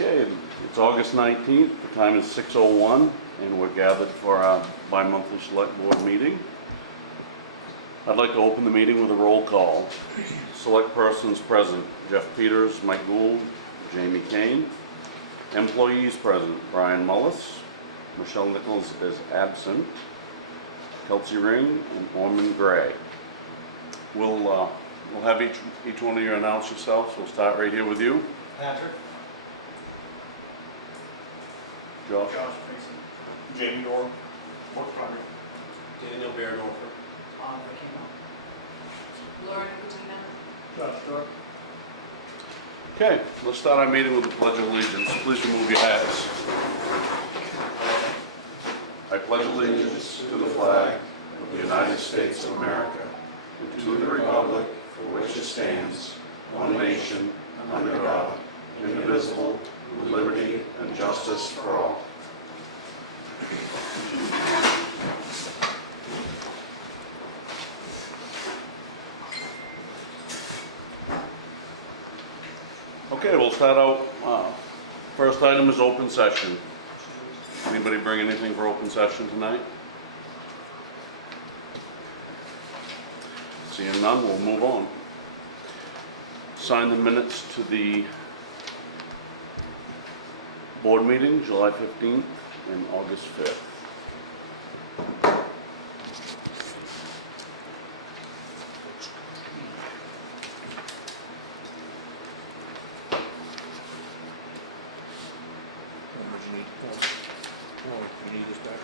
Okay, it's August 19th, the time is 6:01, and we're gathered for our bi-monthly select board meeting. I'd like to open the meeting with a roll call. Select persons present: Jeff Peters, Mike Gould, Jamie Kane. Employees present: Brian Mullis, Michelle Nichols is absent, Kelsey Ring, and Orman Gray. We'll have each one of you announce yourselves. We'll start right here with you. Patrick. Josh. Josh Mason. Jamie Dorr. Mark Pryor. Daniel Bear Norfolk. Lauren Coutina. Josh Dorr. Okay, let's start our meeting with the Pledge of Allegiance. Please remove your hats. I pledge allegiance to the flag of the United States of America and to the republic for which it stands, one nation, under God, indivisible, with liberty and justice for all. Okay, we'll start out. First item is open session. Anybody bring anything for open session tonight? Seeing none, we'll move on. Sign the minutes to the board meeting, July 15th and August 5th. You need this back?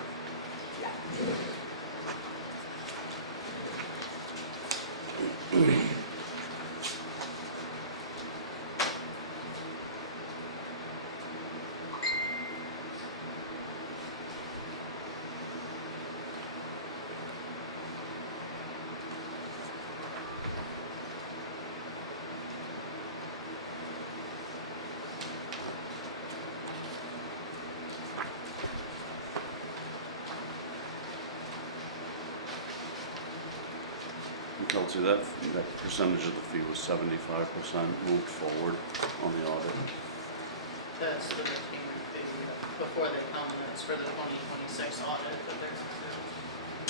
Kelsey, that percentage of the fee was 75% moved forward on the audit. That's the retainer fee before they come, and it's for the 2026 audit that they're gonna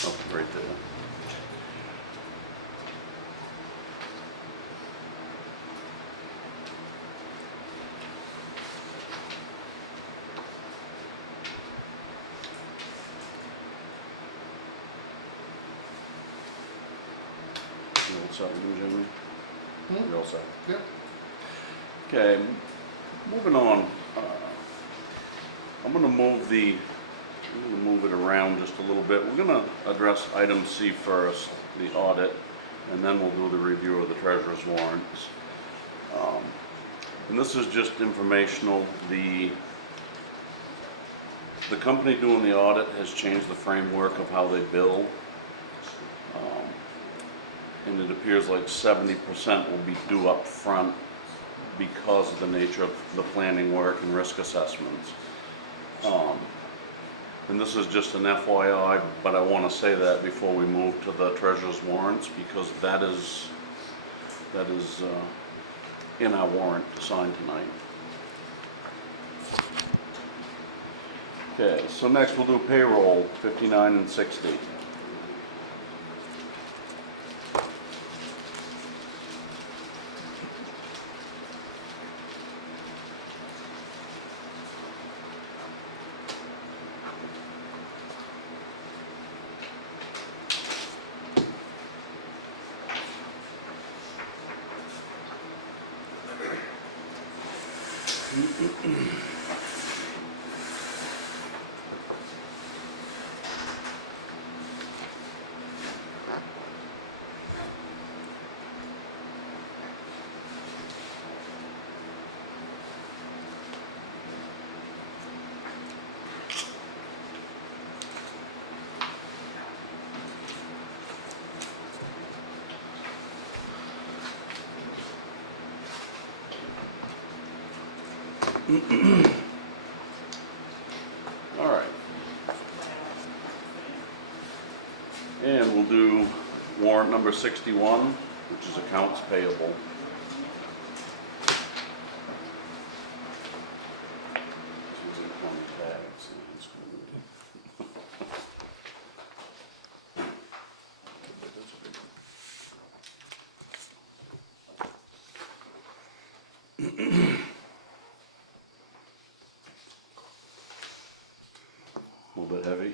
Oh, right there. You all set with you, Jimmy? You all set? Yep. Okay, moving on. I'm gonna move it around just a little bit. We're gonna address item C first, the audit, and then we'll do the review of the treasurer's warrants. And this is just informational. The company doing the audit has changed the framework of how they bill. And it appears like 70% will be due up front because of the nature of the planning work and risk assessments. And this is just an FYI, but I want to say that before we move to the treasurer's warrants, because that is in our warrant to sign tonight. Okay, so next we'll do payroll, 59 and 60. All right. And we'll do warrant number 61, which is accounts payable. A little bit heavy.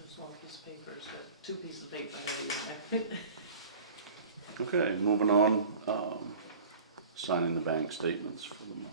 Just one piece of paper, it's got 2 pieces of paper heavy in there. Okay, moving on, signing the bank statements for the month.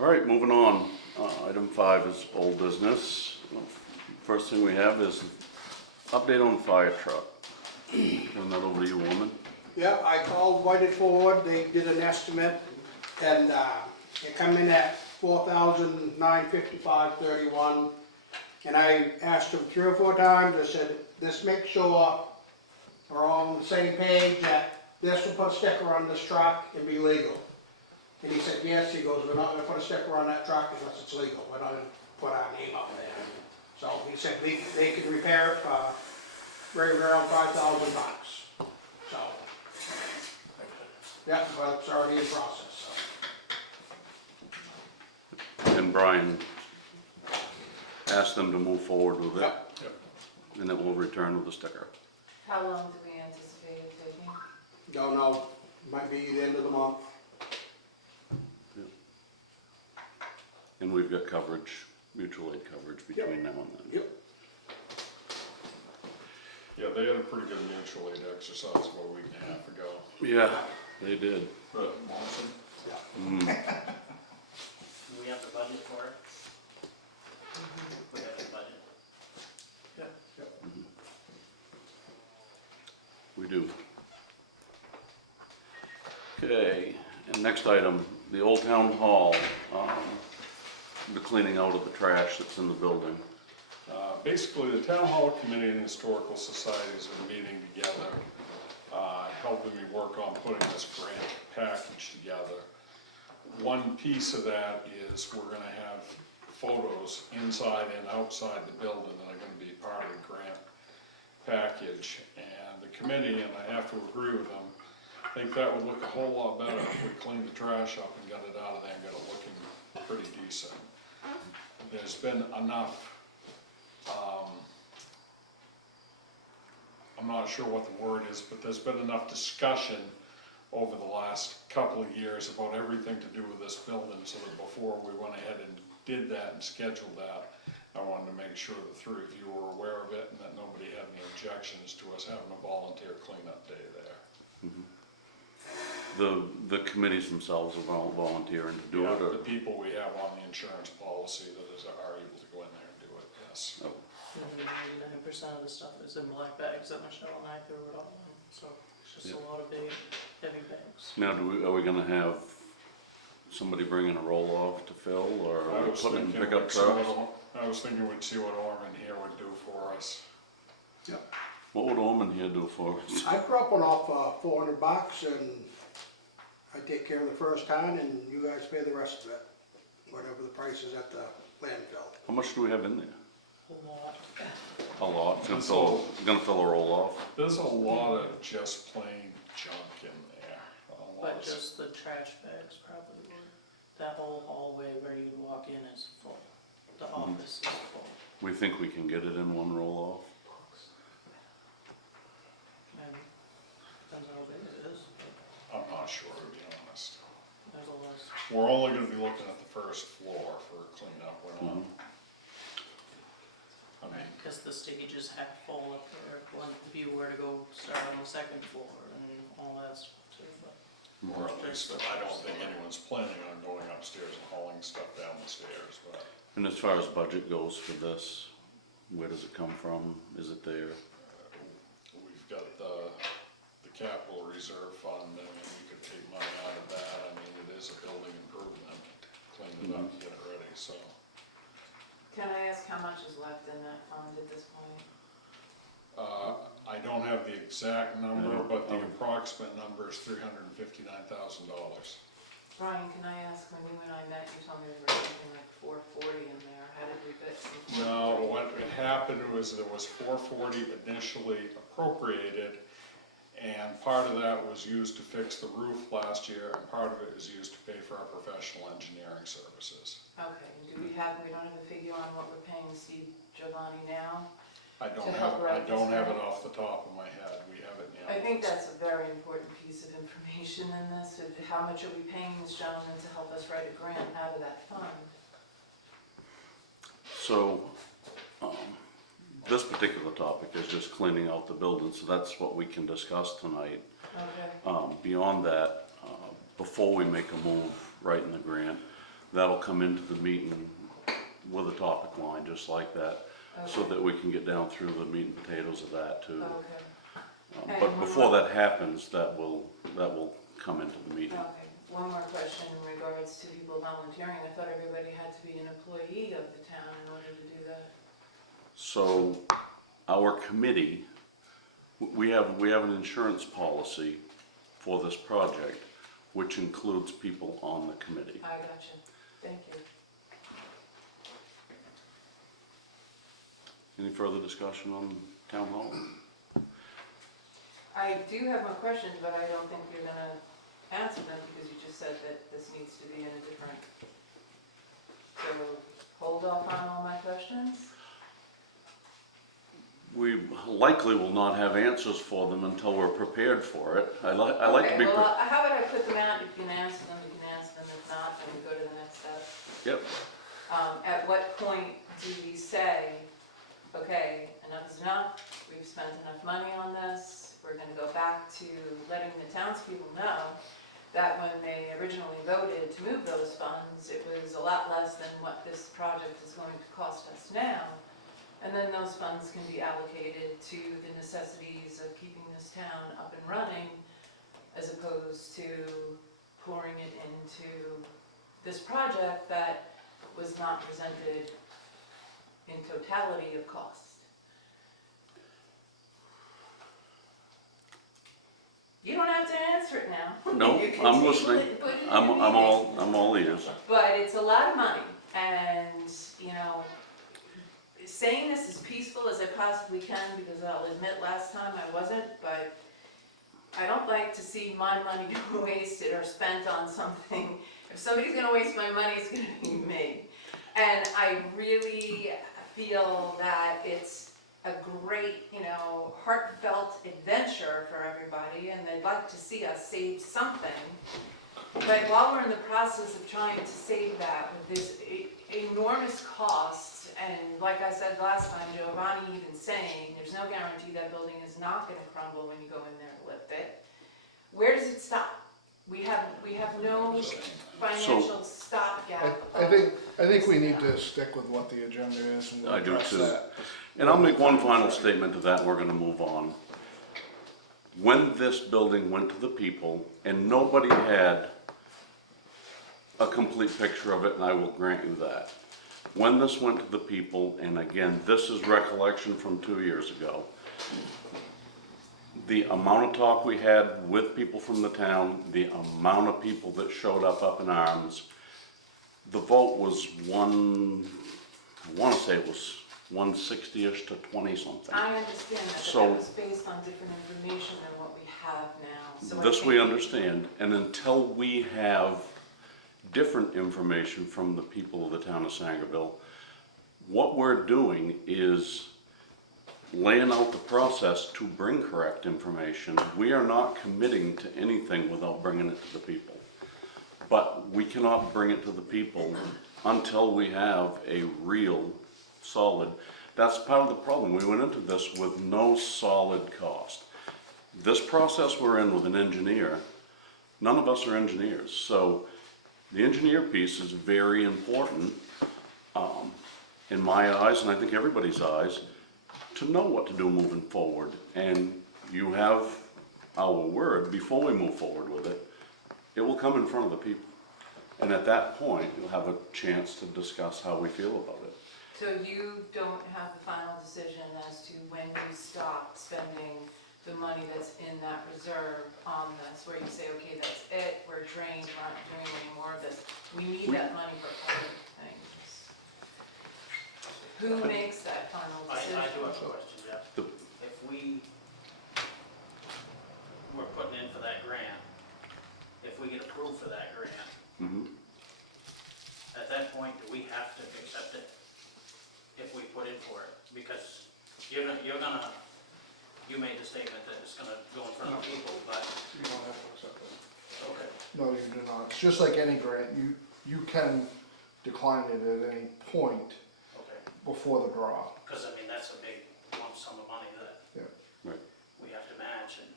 All right, moving on. Item 5 is old business. First thing we have is update on the fire truck. Turn that over to you, woman. Yeah, I called Whited Ford, they did an estimate, and it come in at $4,955.31. And I asked them 3 or 4 times, I said, this make sure we're all on the same page, that this will put a sticker on this truck and be legal. And he said, yes, he goes, we're not gonna put a sticker on that truck unless it's legal, we're not gonna put our name up there. So he said they could repair it for right around $5,000. So, yeah, but it's already in process, so. And Brian asked them to move forward with it, Yep. and it will return with a sticker. How long do we anticipate it taking? Don't know, might be the end of the month. And we've got coverage, mutual aid coverage between now and then. Yep. Yeah, they had a pretty good mutual aid exercise about a week and a half ago. Yeah, they did. But Monson, Yeah. Next item, the Old Town Hall, the cleaning out of the trash that's in the building. Basically, the Town Hall Committee and Historical Societies are meeting together, helping me work on putting this grant package together. One piece of that is we're gonna have photos inside and outside the building that are gonna be part of the grant package. And the committee, and I have to agree with them, think that would look a whole lot better if we cleaned the trash up and got it out of there and got it looking pretty decent. There's been enough, I'm not sure what the word is, but there's been enough discussion over the last couple of years about everything to do with this building, so that before we went ahead and did that and scheduled that, I wanted to make sure the three of you were aware of it and that nobody had any objections to us having a volunteer cleanup day there. The committees themselves are volunteering to do Yeah, it, or? the people we have on the insurance policy that are able to go in there and do it, yes. Oh, 99% of the stuff is in black bags that Michelle and I threw it all in, so it's just a lot of big, heavy bags. Now, are we gonna have somebody bringing a roll-off to fill, or I are we was putting it in thinking pickup we'd see trucks? I was thinking we'd see what Orman here would do for us. What would Orman here do for us? I drop one off $400 and I take care of the first ton and you guys pay the rest of it, whatever the price is at the landfill. How much do we have in there? A lot. A lot. It's gonna fill a roll-off. There's a lot of just plain junk in there. A lot But of- just the trash bags probably would. That whole hallway where you walk in is full. The office is full. We think we can get it in one roll-off? And depends how big it is, but I'm not sure, to be honest. there's a lot. We're only gonna be looking at the first floor for cleanup. We're not. I mean, Because the stage is half full up there, if you were to go start on the second floor and all that stuff too, but. or at least, I don't think anyone's planning on going upstairs and hauling stuff down the stairs, but And as far as budget goes for this, where does it come from? Is it there? we've got the capital reserve fund, I mean, we could take money out of that. I mean, it is a building improvement, clean it up, get it ready, so. Can I ask how much is left in that fund at this point? I don't have the exact number, Yeah. but the approximate number is $359,000. Brian, can I ask, when you and I met, you told me there was something like 440 in there, how did we get some? No, what had happened was there was 440 initially appropriated, and part of that was used to fix the roof last year, and part of it is used to pay for our professional engineering services. Okay, and we don't have a figure on what we're paying Steve Giovanni now? I don't To have, help write I don't this have it down. off the top of my head, we have it now. I think that's a very important piece of information in this, is how much are we paying this gentleman to help us write a grant out of that fund? So, this particular topic is just cleaning out the building, so that's what we can discuss tonight. Okay, Beyond that, before we make a move writing the grant, that'll come into the meeting with a topic line, just like that, so okay, that we can get down through the meat and potatoes of that too. okay, But before that happens, that will come into the meeting. okay. One more question in regards to people volunteering. I thought everybody had to be an employee of the town in order to do that. So, our committee, we have an insurance policy for this project, which includes people on the committee. I got you. Thank you. Any further discussion on town hall? I do have more questions, but I don't think you're gonna answer them because you just said that this needs to be in a different. So hold off on all my questions? We likely will not have answers for them until we're prepared for it. I like to be, Okay, well, how about I put them out, if you can answer them, you can answer them, if not, then we go to the next step. yep, At what point do we say, okay, enough is enough, we've spent enough money on this, we're gonna go back to letting the townspeople know that when they originally voted to move those funds, it was a lot less than what this project is going to cost us now. And then those funds can be allocated to the necessities of keeping this town up and running, as opposed to pouring it into this project that was not presented in totality of cost. You don't have to answer it now. No, You can I'm table listening. it and put it in I'm your I'm all ears. But it's a lot of money, and, saying this as peaceful as I possibly can, because I'll admit last time I wasn't, but I don't like to see my money wasted or spent on something. If somebody's gonna waste my money, it's gonna be me. And I really feel that it's a great, heartfelt adventure for everybody, and they'd like to see us save something. But while we're in the process of trying to save that with this enormous cost, and like I said last time, Giovanni even saying, there's no guarantee that building is not gonna crumble when you go in there and lift it. Where does it stop? We have no financial stopgap. I think we need to stick with what the agenda is and we'll I do address too. that. And I'll make one final statement to that, and we're gonna move on. When this building went to the people, and nobody had a complete picture of it, and I will grant you that. When this went to the people, and again, this is recollection from 2 years ago, the amount of talk we had with people from the town, the amount of people that showed up in arms, the vote was I wanna say it was 160-ish to 20-something. I understand that, but So- that was based on different information than what we have now. So I This think we understand, and until we have different information from the people of the town of Sangerville, what we're doing is laying out the process to bring correct information. We are not committing to anything without bringing it to the people. But we cannot bring it to the people until we have a real solid, that's part of the problem. We went into this with no solid cost. This process we're in with an engineer, none of us are engineers, so the engineer piece is very important, in my eyes, and I think everybody's eyes, to know what to do moving forward. And you have our word, before we move forward with it, it will come in front of the people. And at that point, you'll have a chance to discuss how we feel about it. So you don't have the final decision as to when you stop spending the money that's in that reserve on this, where you say, okay, that's it, we're drained, we're not doing any more of this. We need that money for other things. Who makes that final decision? I do have a question, Jeff. The- If we were putting in for that grant, if we get approved for that grant, Mhm. at that point, do we have to accept it if we put in for it? Because you made the statement that it's gonna go in front of people, but, You don't have to accept it. okay. No, you do not. It's just like any grant, you can decline it at any point Okay, before the draw. because I mean, that's a big lump sum of money that Right. we have to match, and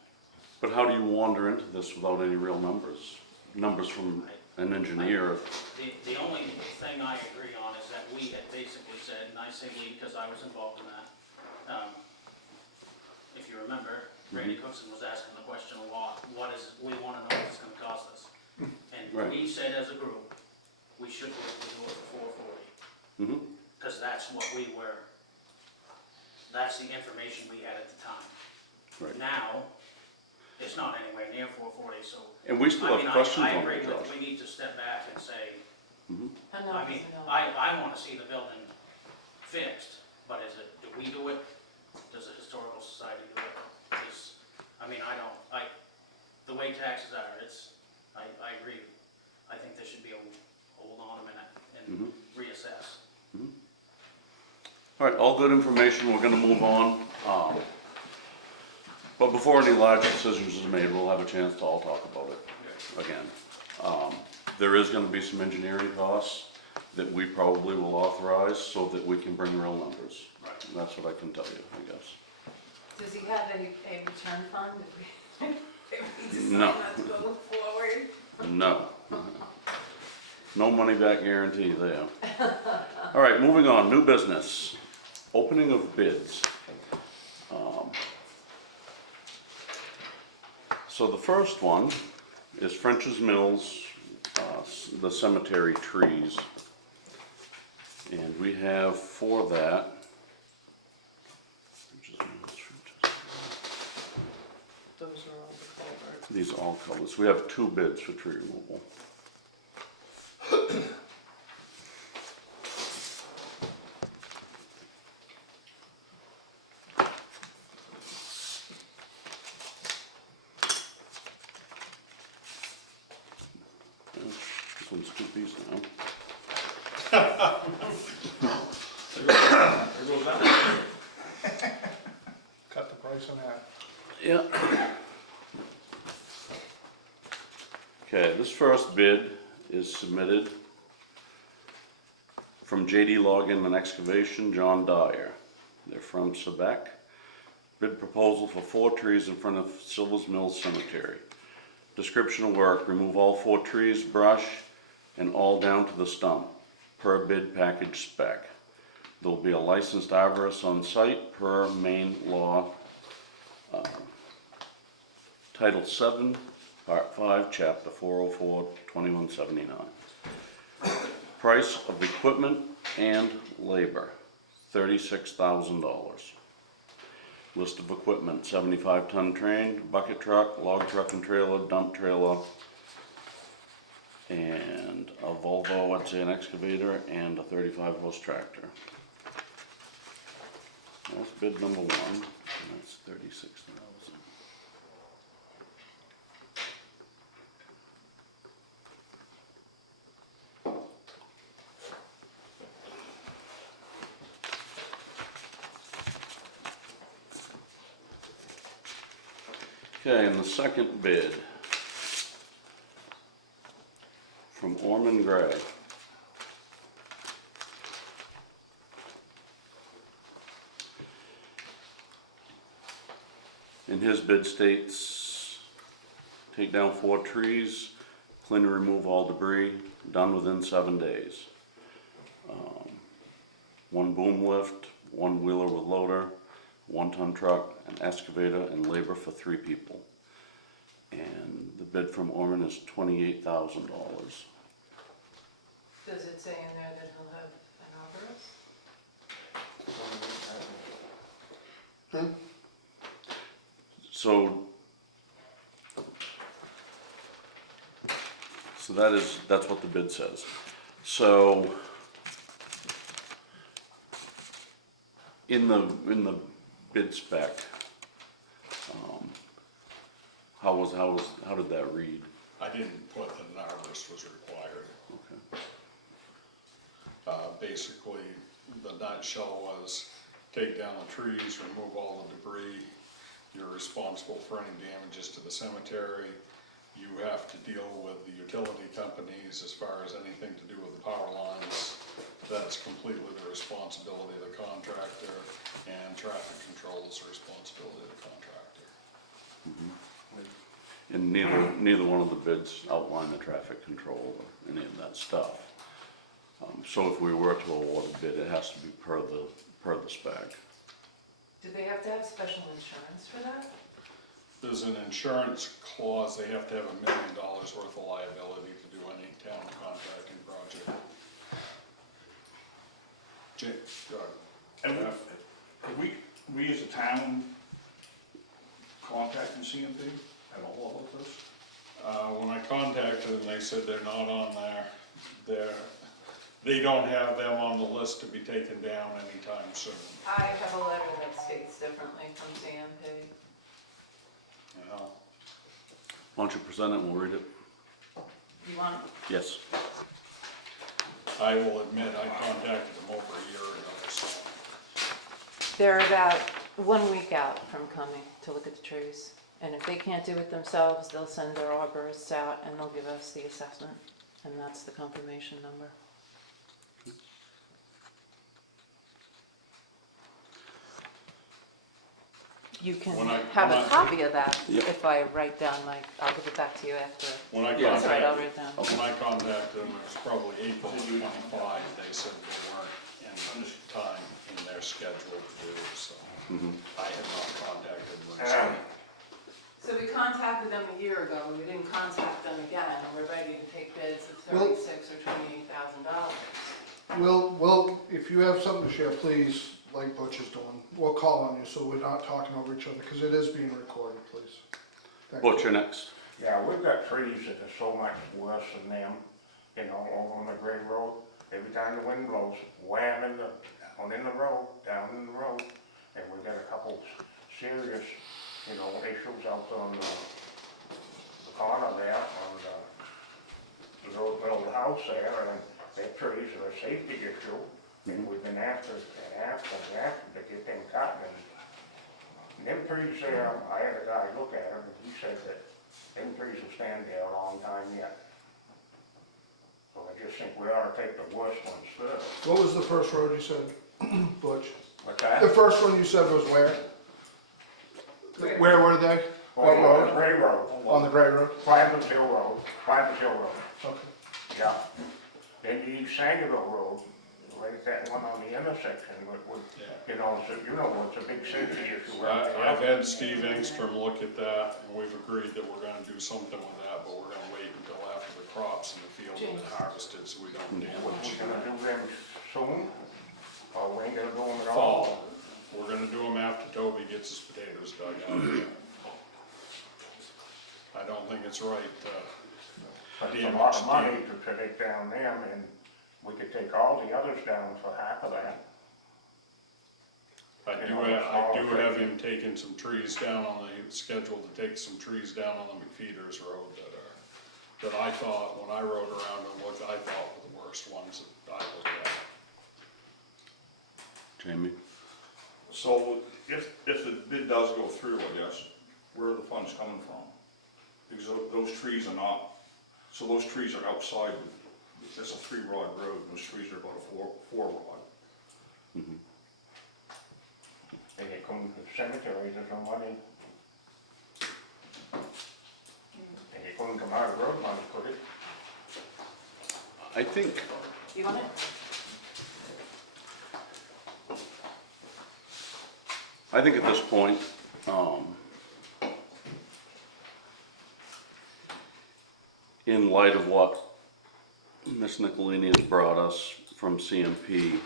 But how do you wander into this without any real numbers? Numbers from an engineer? the only thing I agree on is that we had basically said, and I say we because I was involved in that. If you remember, Randy Cookson was asking the question a lot, we wanna know what it's gonna cost us. And Right. we said as a group, we should be able to do it for $440, Mhm. because that's the information we had at the time. Right. Now, it's not anywhere near $440, so. And we still I mean, have questions I on agree it, with, Josh. we need to step back and say, Enough I mean, is enough. I wanna see the building fixed, but do we do it? Does the historical society do it? The way taxes are, I agree. I think there should be a hold on a minute and reassess. All right, all good information, we're gonna move on. But before any large decisions are made, we'll have a chance to all talk about it again. There is gonna be some engineering costs that we probably will authorize so that we can bring real numbers. Right. And that's what I can tell you, I guess. Does he have a return fund if we decide No. not to go forward? No. No money back guarantee there. All right, moving on, new business, opening of bids. So the first one is French's Mills the cemetery trees. And we have for that, which is, Those are all the culverts. these are all colors. We have 2 bids for tree removal. This one's 2 pieces now. There goes that. Cut the price on that. Yeah. Okay, this first bid is submitted from JD Logging and Excavation, John Dyer. They're from Sebec. Bid proposal for 4 trees in front of Silver's Mills Cemetery. Description of work, remove all 4 trees, brush, and all down to the stump, per bid package spec. There will be a licensed arborist on site per Maine law, Title 7, Part 5, Chapter 404, 2179. Price of equipment and labor, $36,000. List of equipment, 75-ton train, bucket truck, log truck and trailer, dump trailer, and a Volvo, I'd say an excavator, and a 35-horse tractor. That's bid number 1, and that's $36,000. Okay, and the second bid from Orman Gray. In his bid states, take down 4 trees, clean and remove all debris, done within 7 days. 1 boom lift, 1 wheeler with loader, 1-ton truck, an excavator, and labor for 3 people. And the bid from Orman is $28,000. Does it say in there that he'll have an arborist? So that's what the bid says. So in the bid spec, how did that read? I didn't put that an arborist was required. Okay. Basically, the nutshell was take down the trees, remove all the debris. You're responsible for any damages to the cemetery. You have to deal with the utility companies as far as anything to do with the power lines. That's completely the responsibility of the contractor, and traffic control is the responsibility of the contractor. And neither one of the bids outline the traffic control or any of that stuff. So if we were to award a bid, it has to be per the spec. Do they have to have special insurance for that? There's an insurance clause, they have to have $1 million worth of liability to do any town contracting project. Go ahead. And have we as a town contacted CMP at all about this? When I contacted them, they said they're not on they don't have them on the list to be taken down anytime soon. I have a letter that states differently from CMP. You know? Why don't you present it and we'll read it? You want, Yes. I will admit, I contacted them over a year ago, so. they're about 1 week out from coming to look at the trees. And if they can't do it themselves, they'll send their arborists out and they'll give us the assessment. And that's the confirmation number. You can When I- have when a I- copy of that Yep. if I write down I'll give it back to you after. When I Yeah, That's right, I'll contacted, write down. when I contacted them, it was probably April 25, they said they weren't in time in their schedule to do it, so. I had not contacted them. So we contacted them a year ago, and we didn't contact them again, and we're ready to take bids of Well- $36,000 or $28,000. Well, if you have something to share, please, like Butch is doing, we'll call on you, so we're not talking over each other, because it is being recorded, please. Thank you. Butch, you're next. Yeah, we've got trees that are so much worse than them, you know, over on the Gray Road. Every time the wind blows, wham in the road, down in the road. And we've got a couple serious, you know, issues out on the corner there, on the old house there, and their trees are a safety issue. And we've been after to get them cut, and them trees there, I had a guy look at them, and he said that them trees will stand there a long time yet. So I just think we ought to take the worst ones first. What was the first road you said, Butch? What's The that? first one you said was where? Where were they? What On the road? Gray Road, On the Gray Road? Flanders Hill Road, Okay. yeah. Then the East Sangerville Road, right at that one on the intersection, you know, so, you know, it's a big safety issue. right there. I've had Steve Engstrom look at that, and we've agreed that we're gonna do something with that, but we're gonna wait until after the crops in the field have been harvested, so we don't We're damage. gonna do them soon, or we ain't gonna do them at all. Fall, we're gonna do them after Toby gets his potatoes dug out. I don't think it's right to But it's a lot of money damage to take down them, and we could take all the others down for half of that. I do have him taking some trees down on the, schedule to take some trees down on the McFeeters Road that I thought, when I rode around and looked, I thought were the worst ones that I looked at. Jamie? So if the bid does go through, I guess, where are the funds coming from? Because those trees are not, so those trees are outside, it's a 3-rod road, those trees are about a 4-rod. And you come to the cemetery, there's no money. And you couldn't come out of road money, could it? I think, You want it? I think at this point, in light of what Ms. Nicolini has brought us from CMP,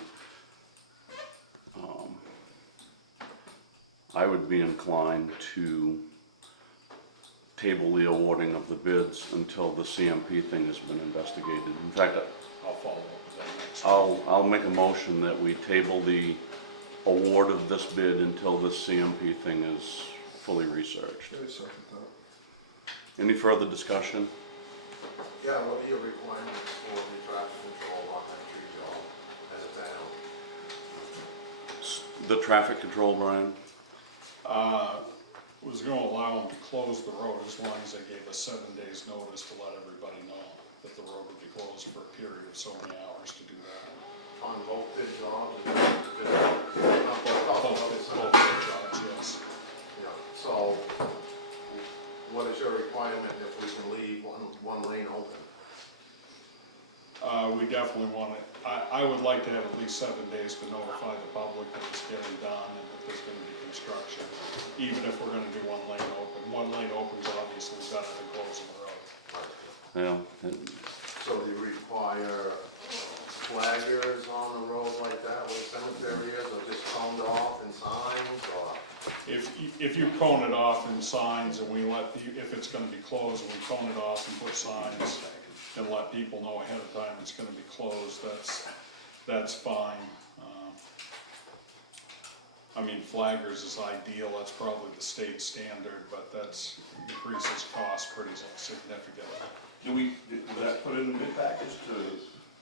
I would be inclined to table the awarding of the bids until the CMP thing has been investigated. In fact, I'll follow up with that next. I'll make a motion that we table the award of this bid until this CMP thing is fully researched. I second that. Any further discussion? Yeah, what are your requirements for the traffic control on that tree zone as a town? The traffic control, Brian? Was gonna allow them to close the road as long as they gave us 7 days' notice to let everybody know that the road would be closed for a period of so many hours to do that. On both bid zones? On both Both sides? jobs, yes. Yeah, so what is your requirement if we can leave one lane open? We definitely want it, I would like to have at least 7 days to notify the public that it's getting done and that there's gonna be construction, even if we're gonna do one lane open. One lane open's obviously better than closing the road. Yeah, So do you require flaggers on a road like that where the cemetery is, or just toned off in signs, or? If you cone it off in signs and we let, if it's gonna be closed, and we cone it off and put signs and let people know ahead of time it's gonna be closed, that's fine. I mean, flaggers is ideal, that's probably the state standard, but that's increases cost pretty significantly. Was that put in the bid package to?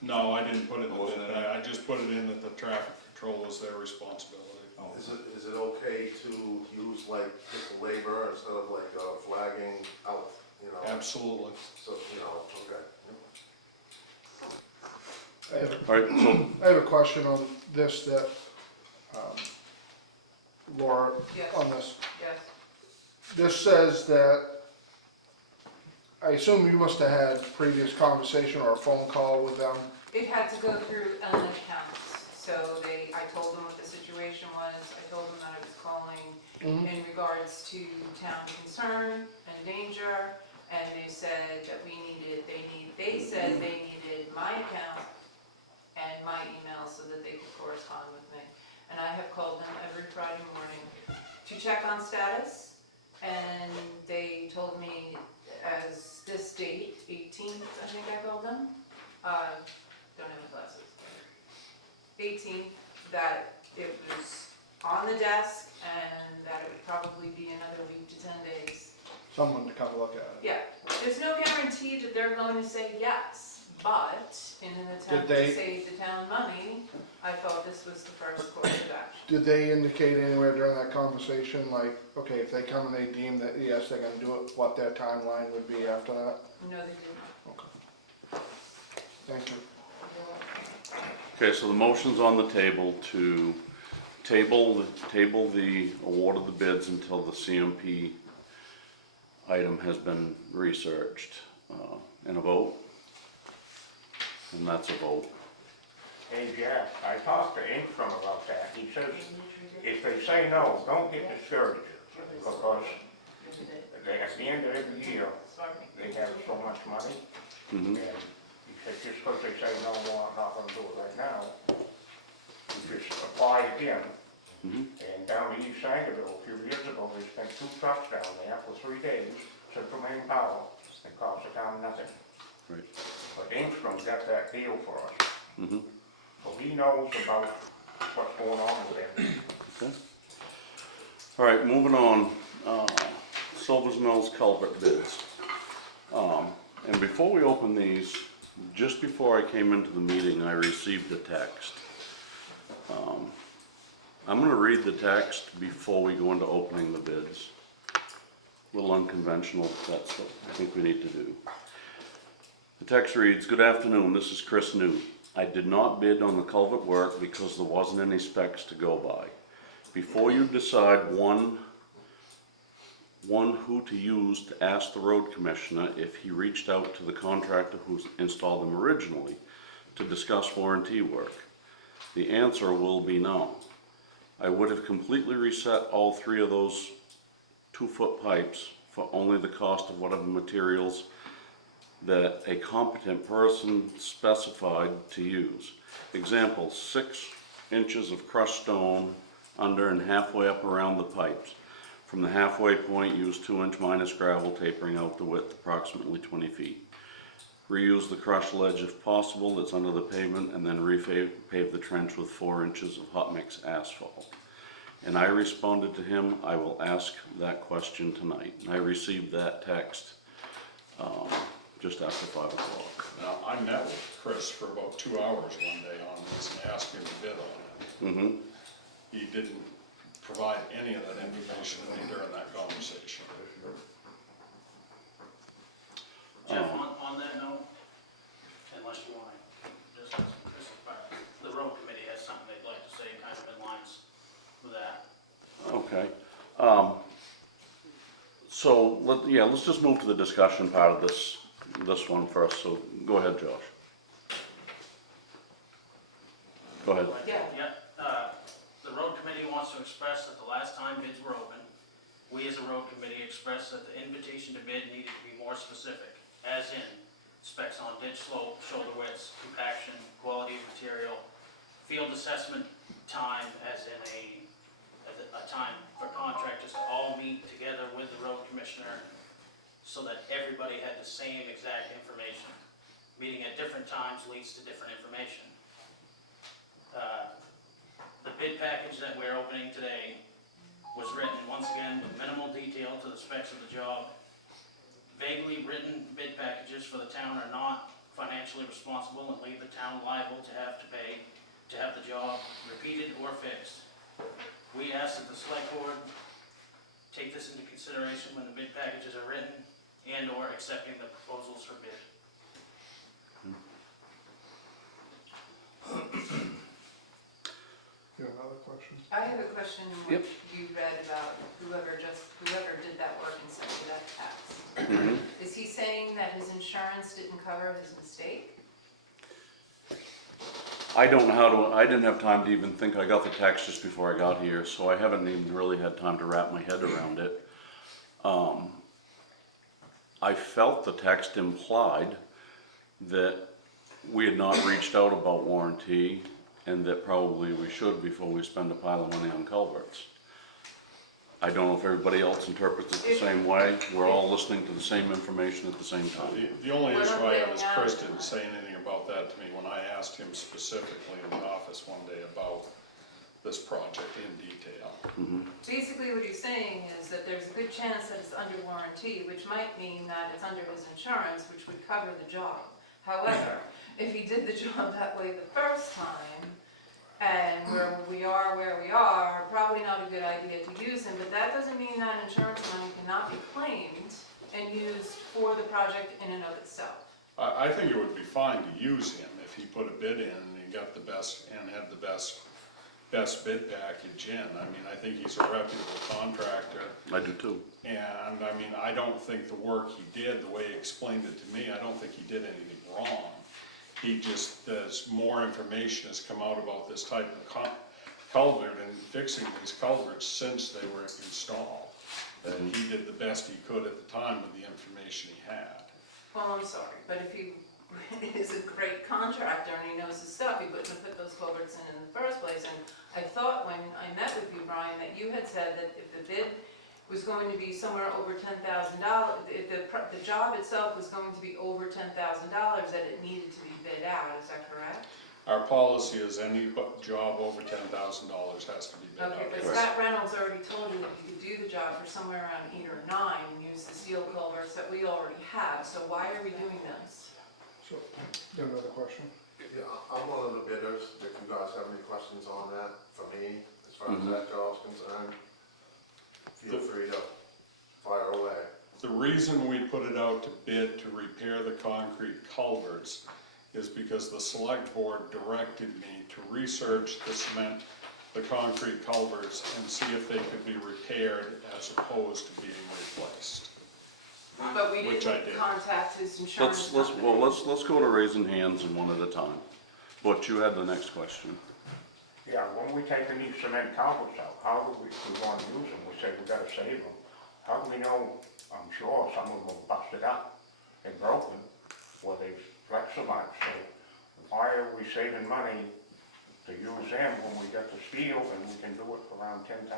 No, I didn't put it in the Wasn't bid, it? I just put it in that the traffic control is their responsibility. Is it okay to use like just labor instead of like flagging out, you know? Absolutely. So, you know, okay. all right, so, I have a question on this that, Laura, Yes. on this. Yes. This says that, I assume you must have had previous conversation or a phone call with them. It had to go through Element Accounts, so So I told them what the situation was, I told them that I was calling in regards to town concern and danger, and they said that they said they needed my account and my email so that they could correspond with me. And I have called them every Friday morning to check on status, and they told me as this date, 18th, I think I called them, don't have my glasses, 18th, that it was on the desk and that it would probably be another week to 10 days. Someone to come look at it. Yeah, there's no guarantee that they're going to say yes, but in an attempt Did they- to save the town money, I thought this was the first course of action. Did they indicate anywhere during that conversation, like, okay, if they come and they deem that, yes, they're gonna do it, what their timeline would be after that? No, they didn't. Okay. Thank you. Okay, so the motion's on the table to table the award of the bids until the CMP item has been researched, and a vote. And that's a vote. Hey Jeff, I talked to Ingstrom about that, he says, if they say no, don't get discouraged, because at the end of every year, they have so much money, Mhm. and he said, just because they say no, well, I'm not gonna do it right now, you just apply again. Mhm. And down in East Sangerville, a few years ago, they spent 2 trucks down there for 3 days, Central Maine Power, and cost the town nothing. Right. But Ingstrom's got that deal for us, Mhm. so he knows about what's going on with him. Okay. All right, moving on, Silver's Mills culvert bids. And before we open these, just before I came into the meeting, I received a text. I'm gonna read the text before we go into opening the bids. A little unconventional, that's what I think we need to do. The text reads, "Good afternoon, this is Chris New. I did not bid on the culvert work because there wasn't any specs to go by. Before you decide one who to use, to ask the road commissioner if he reached out to the contractor who installed them originally to discuss warranty work. The answer will be no. I would have completely reset all 3 of those 2-foot pipes for only the cost of whatever materials that a competent person specified to use. Example, 6 inches of crushed stone under and halfway up around the pipes. From the halfway point, use 2-inch minus gravel tapering out the width approximately 20 feet. Reuse the crushed ledge if possible that's under the pavement, and then repave the trench with 4 inches of hot mix asphalt." And I responded to him, "I will ask that question tonight." And I received that text just after 5 o'clock. Now, I met with Chris for about 2 hours one day on this and asked him to bid on it. Mm-hmm. He didn't provide any of that information to me during that conversation. Jeff, on that note, unless you want to discuss Chris, the road committee has something they'd like to say, kind of in lines with that. Okay. So, let's just move to the discussion part of this one first, so go ahead, Josh. Go ahead. Yeah. The road committee wants to express that the last time bids were open, we as a road committee expressed that the invitation to bid needed to be more specific, as in specs on ditch slope, shoulder widths, compaction, quality of material, field assessment time, as in a time for contractors to all meet together with the road commissioner so that everybody had the same exact information. Meeting at different times leads to different information. The bid package that we're opening today was written, once again, with minimal detail to the specs of the job. Vaguely written bid packages for the town are not financially responsible and leave the town liable to have to pay to have the job repeated or fixed. We ask that the select board take this into consideration when the bid packages are written and/or accepting the proposals for bid. You have another question? I have a question in Yep. which you read about whoever did that work and sent you that text. Mhm. Is he saying that his insurance didn't cover his mistake? I don't know how to, I didn't have time to even think, I got the text just before I got here, so I haven't even really had time to wrap my head around it. I felt the text implied that we had not reached out about warranty and that probably we should before we spend a pile of money on culverts. I don't know if everybody else interprets it the same way. We're all listening to the same information at the same time. The only We're issue not I have laying is out Chris it. didn't say anything about that to me when I asked him specifically in the office one day about this project in detail. Basically, what he's saying is that there's a good chance that it's under warranty, which might mean that it's under his insurance, which would cover the job. However, if he did the job that way the first time, and where we are, probably not a good idea to use him, but that doesn't mean that insurance money cannot be claimed and used for the project in and of itself. I think it would be fine to use him if he put a bid in and he got the best, and had the best bid package in. I mean, I think he's a reputable contractor. I do too. And I mean, I don't think the work he did, the way he explained it to me, I don't think he did anything wrong. He just, as more information has come out about this type of culvert and fixing these culverts since they were installed, that he did the best he could at the time with the information he had. Well, I'm sorry, but if he is a great contractor and he knows his stuff, he wouldn't have put those culverts in the first place. And I thought when I met with you, Brian, that you had said that if the bid was going to be somewhere over $10,000, if the job itself was going to be over $10,000, that it needed to be bid out, is that correct? Our policy is any job over $10,000 has to be bid out. Okay, but Scott Reynolds already told you that you could do the job for somewhere around 8 or 9 and use the steel culverts that we already have, so why are we doing this? So, you have another question? Yeah, I'm one of the bidders, if you guys have any questions on that, for me, as far as that job's concerned, feel free to fire away. The reason we put it out to bid to repair the concrete culverts is because the select board directed me to research the concrete culverts and see if they could be repaired as opposed to being replaced. But we Which I didn't did. contact his insurance company. Let's go to raising hands and one at a time. Butch, you had the next question. Yeah, when we take the new cement culverts out, how do we want to use them? We say we gotta save them. How do we know, I'm sure some of them are busted up and broken, where they've flexed so much, so why are we saving money to use them when we got the steel and we can do it for around $10,000?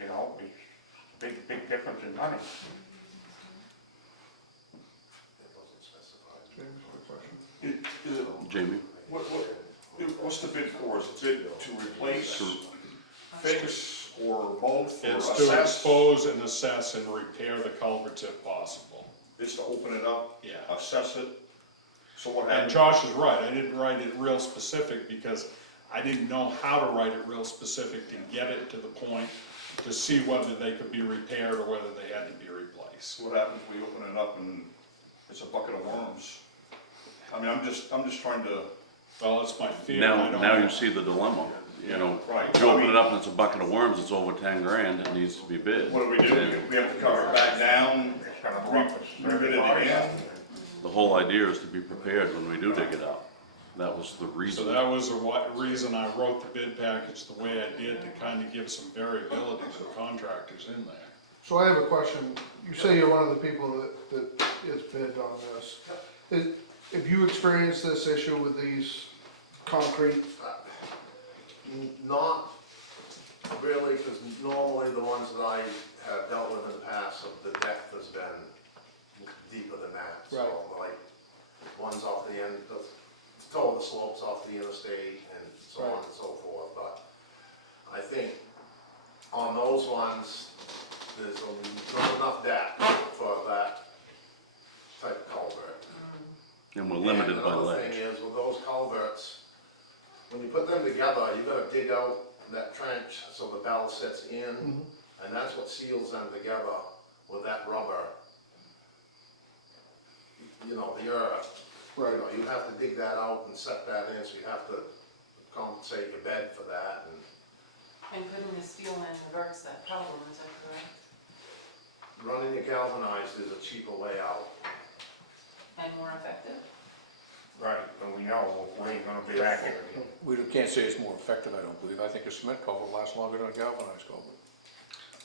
You know, it's a big difference in money. It wasn't specified. James, what question? Jamie? What's the bid for? Is it bid to replace, fix, or both, or It's to assess? expose and assess and repair the culverts if possible. It's to open it up, Yeah. assess it. So what And happens? Josh is right, I didn't write it real specific because I didn't know how to write it real specific to get it to the point to see whether they could be repaired or whether they had to be replaced. So what happens if we open it up and it's a bucket of worms? I mean, I'm just trying to, Well, it's my fear, I don't know. Now you see the dilemma, you know. Right. If you open it up and it's a bucket of worms, it's over 10 grand, it needs to be bid. what do? We have to cover it back down, It's gonna go up to rebid it again? The whole idea is to be prepared when we do dig it up. That was the So reason. that was the reason I wrote the bid package the way I did, to kind of give some variability to the contractors in there. So I have a question. You say you're one of the people that is bid on this. Have you experienced this issue with these concrete? Not really, because normally the ones that I have dealt with in the past, the depth has been deeper than that. So like, ones off the end, toward the slopes off the interstate and so on and so forth, but I think on those ones, there's not enough depth for that type of culvert. And we're limited by And another ledge. thing is, with those culverts, when you put them together, you gotta dig out that trench so the bell sits in, and that's what seals them together with that rubber. You know, the earth. Right. You know, you have to dig that out and set that in, so you have to compensate your bed for that, and And putting the steel in reverts that problem, is that correct? running it galvanized is a cheaper way out. And more effective? Right, and we know we ain't gonna be back here again. We can't say it's more effective, I don't believe. I think a cement culvert lasts longer than a galvanized culvert.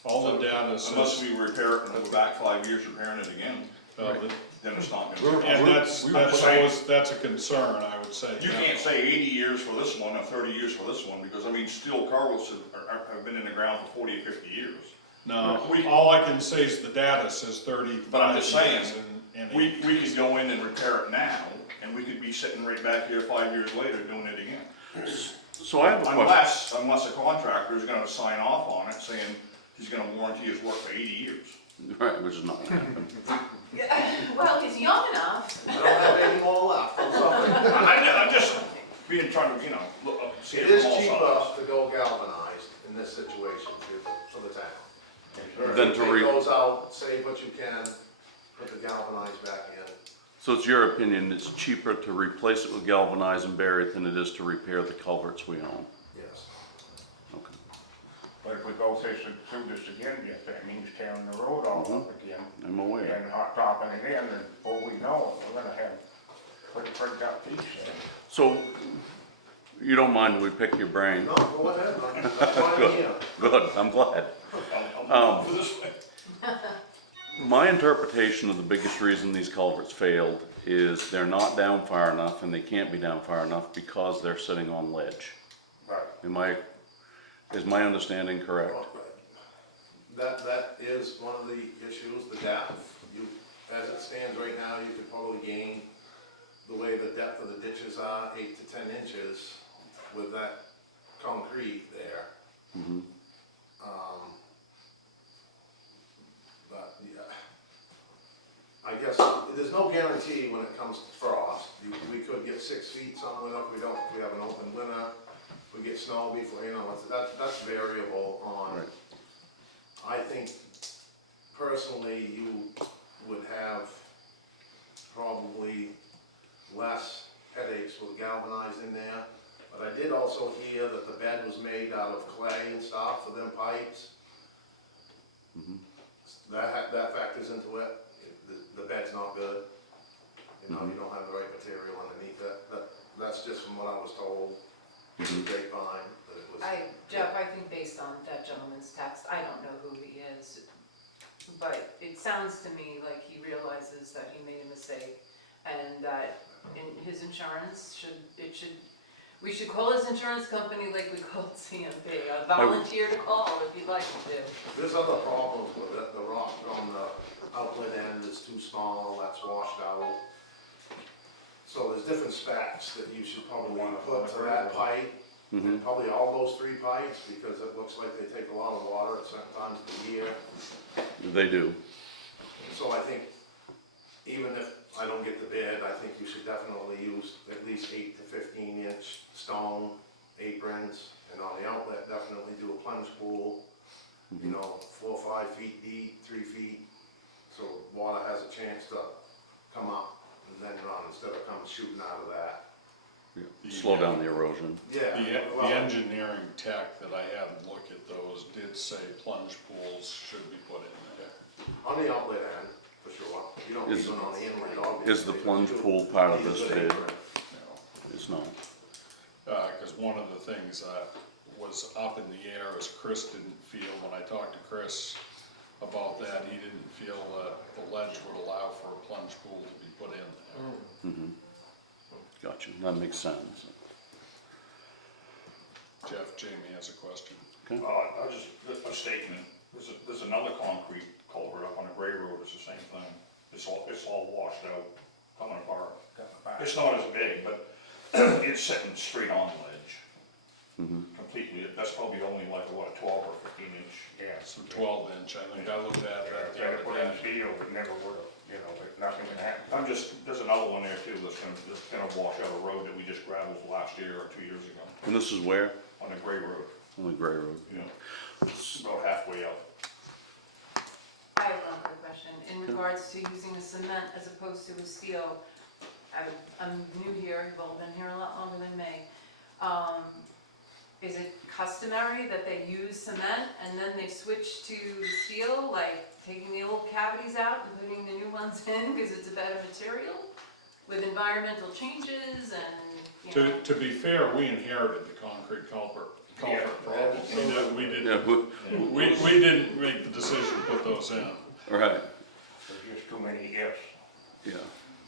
All the data Unless says, we repair it and we're back 5 years repairing it again, then it's not gonna be. and that's a concern, I would say. You can't say 80 years for this one or 30 years for this one, because I mean, steel cargoes have been in the ground for 40 or 50 years. No, all I can say is the data says 30. But I'm just saying, and we could go in and repair it now, and we could be sitting right back here 5 years later doing it again. So I have a question. Unless a contractor is gonna sign off on it saying he's gonna warranty his work for 80 years. Right, which is not gonna happen. Well, he's young enough. I don't have any more left, I'm sorry. I'm just trying to, look, see It it is from all cheaper sides. to go galvanized in this situation for the town. Then to Take re- those out, save what you can, put the galvanized back in. So it's your opinion, it's cheaper to replace it with galvanized and bury it than it is to repair the culverts we own? Yes. Okay. But if we go through this again, yes, that means tearing the road all up again. I'm aware. And hot topping again, and before we know it, we're gonna have pretty tough piece there. So, you don't mind we pick your brain? No, go ahead, man. That's why I'm here. Good, I'm glad. I'm for this way. My interpretation of the biggest reason these culverts failed is they're not down far enough and they can't be down far enough because they're sitting on ledge. Right. Is my understanding correct? That is one of the issues, the depth. As it stands right now, you could probably gain, the way the depth of the ditches are, 8 to 10 inches with that concrete there. Mhm. But, yeah, I guess, there's no guarantee when it comes to frost. We could get 6 feet some winter, if we have an open winter. We get snow before, that's variable on. Right. I think personally, you would have probably less headaches with galvanized in there. But I did also hear that the bed was made out of clay and stuff for them pipes. Mhm. That factors into it. The bed's not good. You don't have the right material underneath it. That's just from what I was told. Grapevine, that it was. Jeff, I think based on that gentleman's text, I don't know who he is, but it sounds to me like he realizes that he made a mistake and that in his insurance we should call his insurance company like we called CMP, volunteer to call if you'd like to. There's other problems with it. The rock on the outlet end is too small, that's washed out. So there's different specs that you should probably put to that pipe, and probably all those 3 pipes, because it looks like they take a lot of water at certain times of the year. They do. So I think, even if I don't get the bid, I think you should definitely use at least 8 to 15 inch stone aprons, and on the outlet, definitely do a plunge pool, 4 or 5 feet deep, 3 feet, so water has a chance to come up and then run instead of come shooting out of that. Slow down the erosion. Yeah. The well, engineering tech that I had look at those did say plunge pools should be put in there. On the outlet end, for sure. You don't need one on the inlet, obviously. Is the but plunge you pool part of need a this good bid? apron. It's not. Because one of the things that was up in the air is Chris didn't feel, when I talked to Chris about that, he didn't feel that the ledge would allow for a plunge pool to be put in there. Gotcha, that makes sense. Jeff, Jamie has a question. A statement, there's another concrete culvert up on the Gray Road, it's the same thing. It's all washed out, coming apart. It's not as big, but it's sitting straight on the ledge. Completely, that's probably only like, a 12 or 15 inch. Yeah. Some 12 inch, I think I looked at that the If they put other in day. steel, it never would've, but nothing can happen. There's another one there too that's gonna wash out a road that we just gravelled last year or 2 years ago, And this is where? on the Gray Road, On the Gray Road. about halfway out. I have one quick question. In regards to using a cement as opposed to a steel, I'm new here, you've all been here a lot longer than me. Is it customary that they use cement and then they switch to steel, like taking the old cavities out and putting the new ones in because it's a better material? With environmental changes and, To be fair, we inherited the concrete culvert problem. We didn't, Yeah, we didn't make the decision to put those in. right, There's just too many ifs. yeah.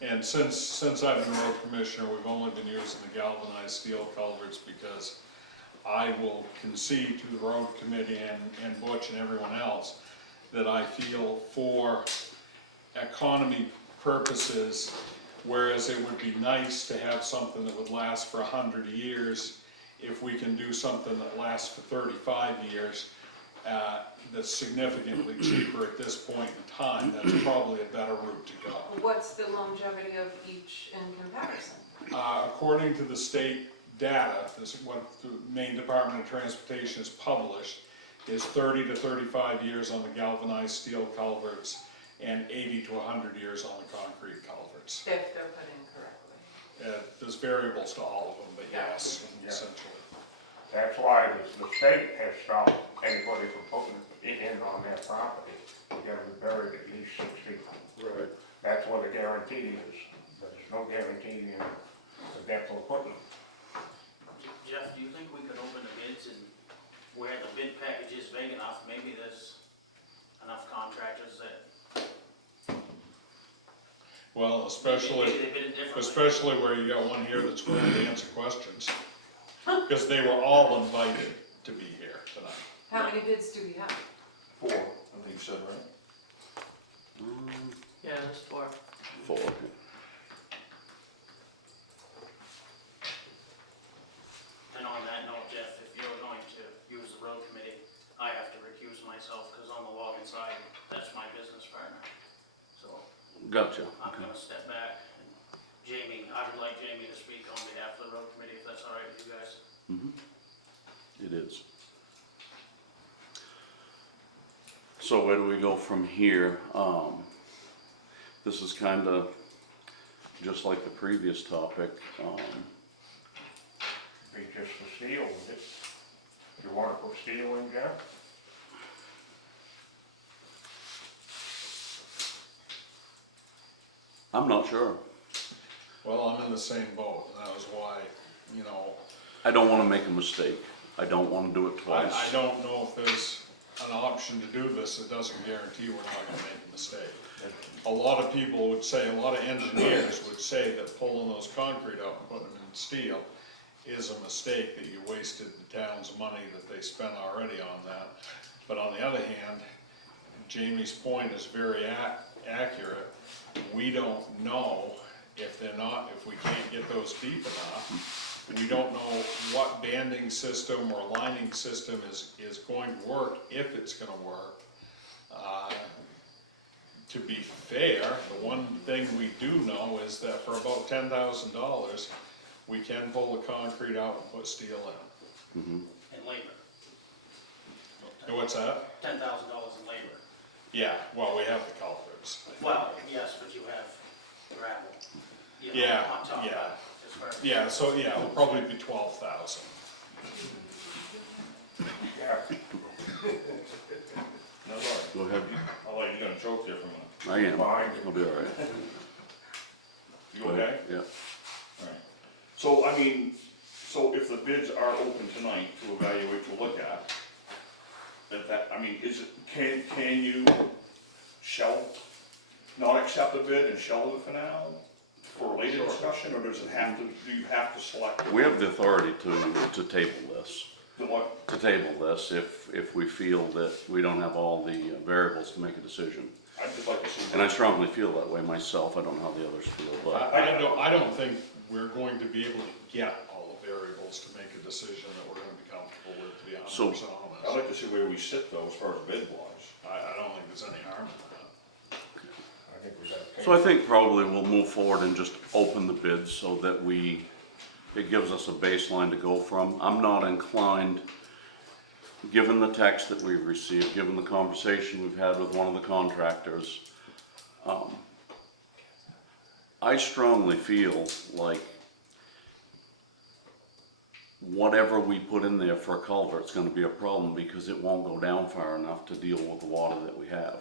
And since I've been road commissioner, we've only been using the galvanized steel culverts because I will concede to the road committee and Butch and everyone else that I feel for economy purposes, whereas it would be nice to have something that would last for 100 years, if we can do something that lasts for 35 years, that's significantly cheaper at this point in time, that's probably a better route to go. What's the longevity of each in comparison? According to the state data, this is what the Maine Department of Transportation has published, is 30 to 35 years on the galvanized steel culverts and 80 to 100 years on the concrete culverts. If they're put in correctly. There's variables to all of them, but yes, Yeah. essentially. That's why the state has stopped anybody from putting it in on their property. You gotta be buried at least 6 feet. Right. That's what the guarantee is. There's no guarantee in the depth of putting it. Jeff, do you think we could open the bids and where the bid package is big enough, maybe there's enough contractors that Well, maybe especially they bid it differently? especially where you got one here that's willing to answer questions. Because they were all invited to be here tonight. How many bids do we have? 4, I think you said, right? Yeah, there's 4. 4. And on that note, Jeff, if you're going to use the road committee, I have to recuse myself, because on the logging side, that's my business partner. So Gotcha, I'm okay. gonna step back. And Jamie, I would like Jamie to speak on behalf of the road committee, if that's all right with you guys. It is. So where do we go from here? This is kind of just like the previous topic. Be just the steel with it. You wanna put steel in, Jeff? I'm not sure. Well, I'm in the same boat, and that was why, you know, I don't want to make a mistake. I don't want to do it I twice. don't know if there's an option to do this that doesn't guarantee we're not gonna make a mistake. A lot of people would say, a lot of engineers would say that pulling those concrete out and putting them in steel is a mistake, that you wasted the town's money that they spent already on that. But on the other hand, Jamie's point is very accurate. We don't know if we can't get those deep enough. We don't know what banding system or lining system is going to work, if it's gonna work. To be fair, the one thing we do know is that for about $10,000, we can pull the concrete out and put steel in. And labor, And what's that? $10,000 in labor. Yeah, well, we have the culverts. Well, yes, but you have gravel. you know, Yeah, on top of yeah. that, as far as- Yeah, so yeah, it'll probably be 12,000. Yeah. No, sorry. Go ahead. I thought you were gonna choke there for a minute. I am. Fine. I'll be all right. You okay? Yeah. Alright. So, I mean, so if the bids are open tonight to evaluate, to look at, I mean, can you not accept the bid and shelve it for now, for a later discussion, or does it have to, do you have to select? We have the authority to table this. The what? To table this if we feel that we don't have all the variables to make a decision. I'd just like to see. And I strongly feel that way myself. I don't know how the others feel, but I don't think we're going to be able to get all the variables to make a decision that we're gonna be comfortable with, to be 100% So- honest. I'd like to see where we sit though, as far as bid wise. I don't think there's any harm in that. I think we gotta take. so I think probably we'll move forward and just open the bids so that it gives us a baseline to go from. I'm not inclined, given the text that we've received, given the conversation we've had with one of the contractors, I strongly feel like whatever we put in there for a culvert's gonna be a problem because it won't go down far enough to deal with the water that we have.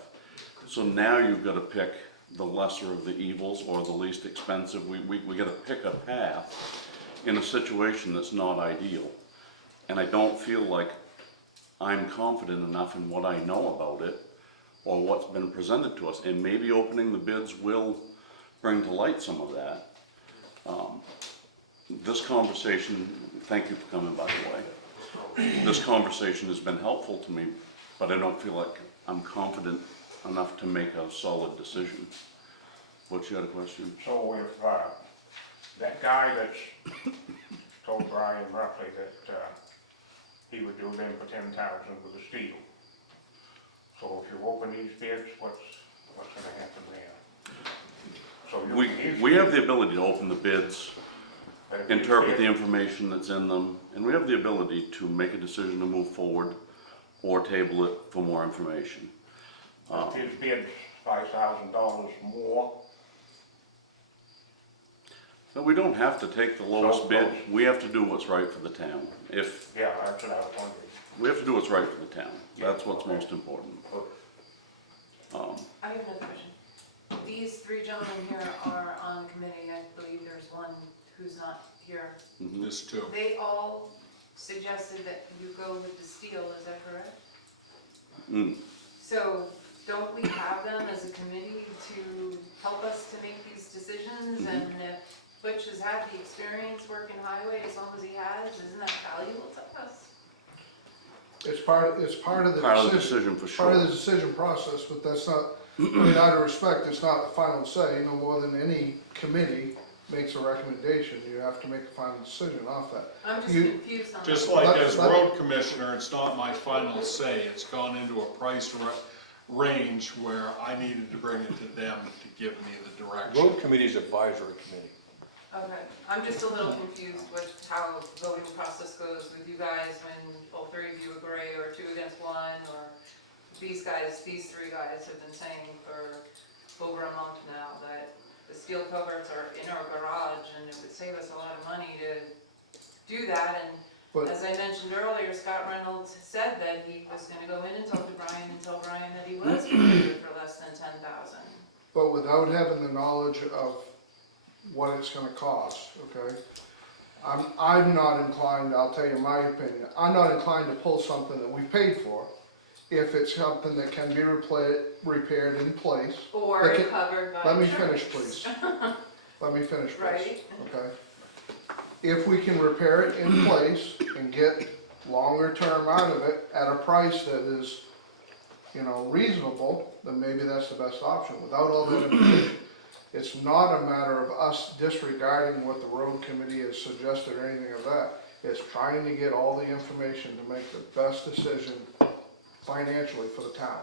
So now you've gotta pick the lesser of the evils or the least expensive. We gotta pick a path. in a situation that's not ideal. And I don't feel like I'm confident enough in what I know about it or what's been presented to us. And maybe opening the bids will bring to light some of that. This conversation, thank you for coming, by the way. This conversation has been helpful to me, but I don't feel like I'm confident enough to make a solid decision. What's your other question? So if, that guy that's told Brian roughly that, he would do them for 10,000 with the steel. So if you open these bids, what's gonna happen there? So We have the ability to open the bids, but if these interpret the bids- information that's in them, and we have the ability to make a decision to move forward or table it for more information. If his bid's $5,000 more, No, we don't have to take the lowest So bid, close. we have to do what's right for the town. If, yeah, that's what I was wondering. we have to do what's right for the town, that's what's most important. I have another question. These three gentlemen here are on the committee, I believe there's one who's not here. This too. They all suggested that you go with the steel, is that correct? Mm. So don't we have them as a committee to help us to make these decisions? And if Butch has had the experience working highway as long as he has, isn't that valuable to us? It's part of the Part of the decision for part of the sure. decision process, but that's not, I mean, out of respect, it's not the final say, no more than any committee makes a recommendation, you have to make a final decision off that. I'm just You- confused on that. Just like Let- as let- road commissioner, it's not my final say, it's gone into a price range where I needed to bring it to them to give me the direction. Road committee's advisory committee. Okay, I'm just a little confused with how the voting process goes with you guys when all three of you agree, or two against one, or these three guys have been saying for over a month now that the steel covers are in our garage and it would save us a lot of money to do that. And But- as I mentioned earlier, Scott Reynolds said that he was gonna go in and talk to Brian and tell Brian that he was gonna do it for less than 10,000. But without having the knowledge of what it's gonna cost, okay? I'm not inclined, I'll tell you my opinion, I'm not inclined to pull something that we paid for if it's something that can be repaired in place. Or That can- covered by Let me insurance. finish, please. Let me finish, please. Right. Okay? If we can repair it in place and get longer term out of it at a price that is, reasonable, then maybe that's the best option. Without all that information, it's not a matter of us disregarding what the road committee has suggested or anything of that. It's trying to get all the information to make the best decision financially for the town.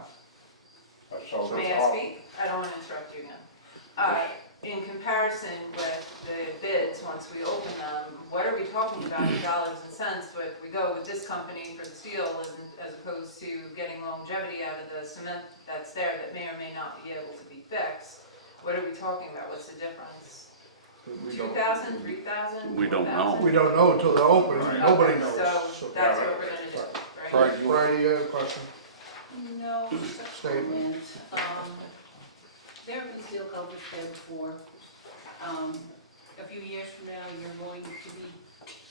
So May that's I all. speak? I don't want to interrupt you again. In comparison with the bids, once we open them, what are we talking about in dollars and cents? But if we go with this company for the steel as opposed to getting longevity out of the cement that's there that may or may not be able to be fixed, what are we talking about? What's the difference? We don't- 2,000, 3,000? We don't know. 4,000? We don't know until they're open, nobody knows. So that's what we're gonna do, right? Right, you- Friday, you had a question? No, just a Statement. comment. There have been steel culverts there before. A few years from now, you're going to be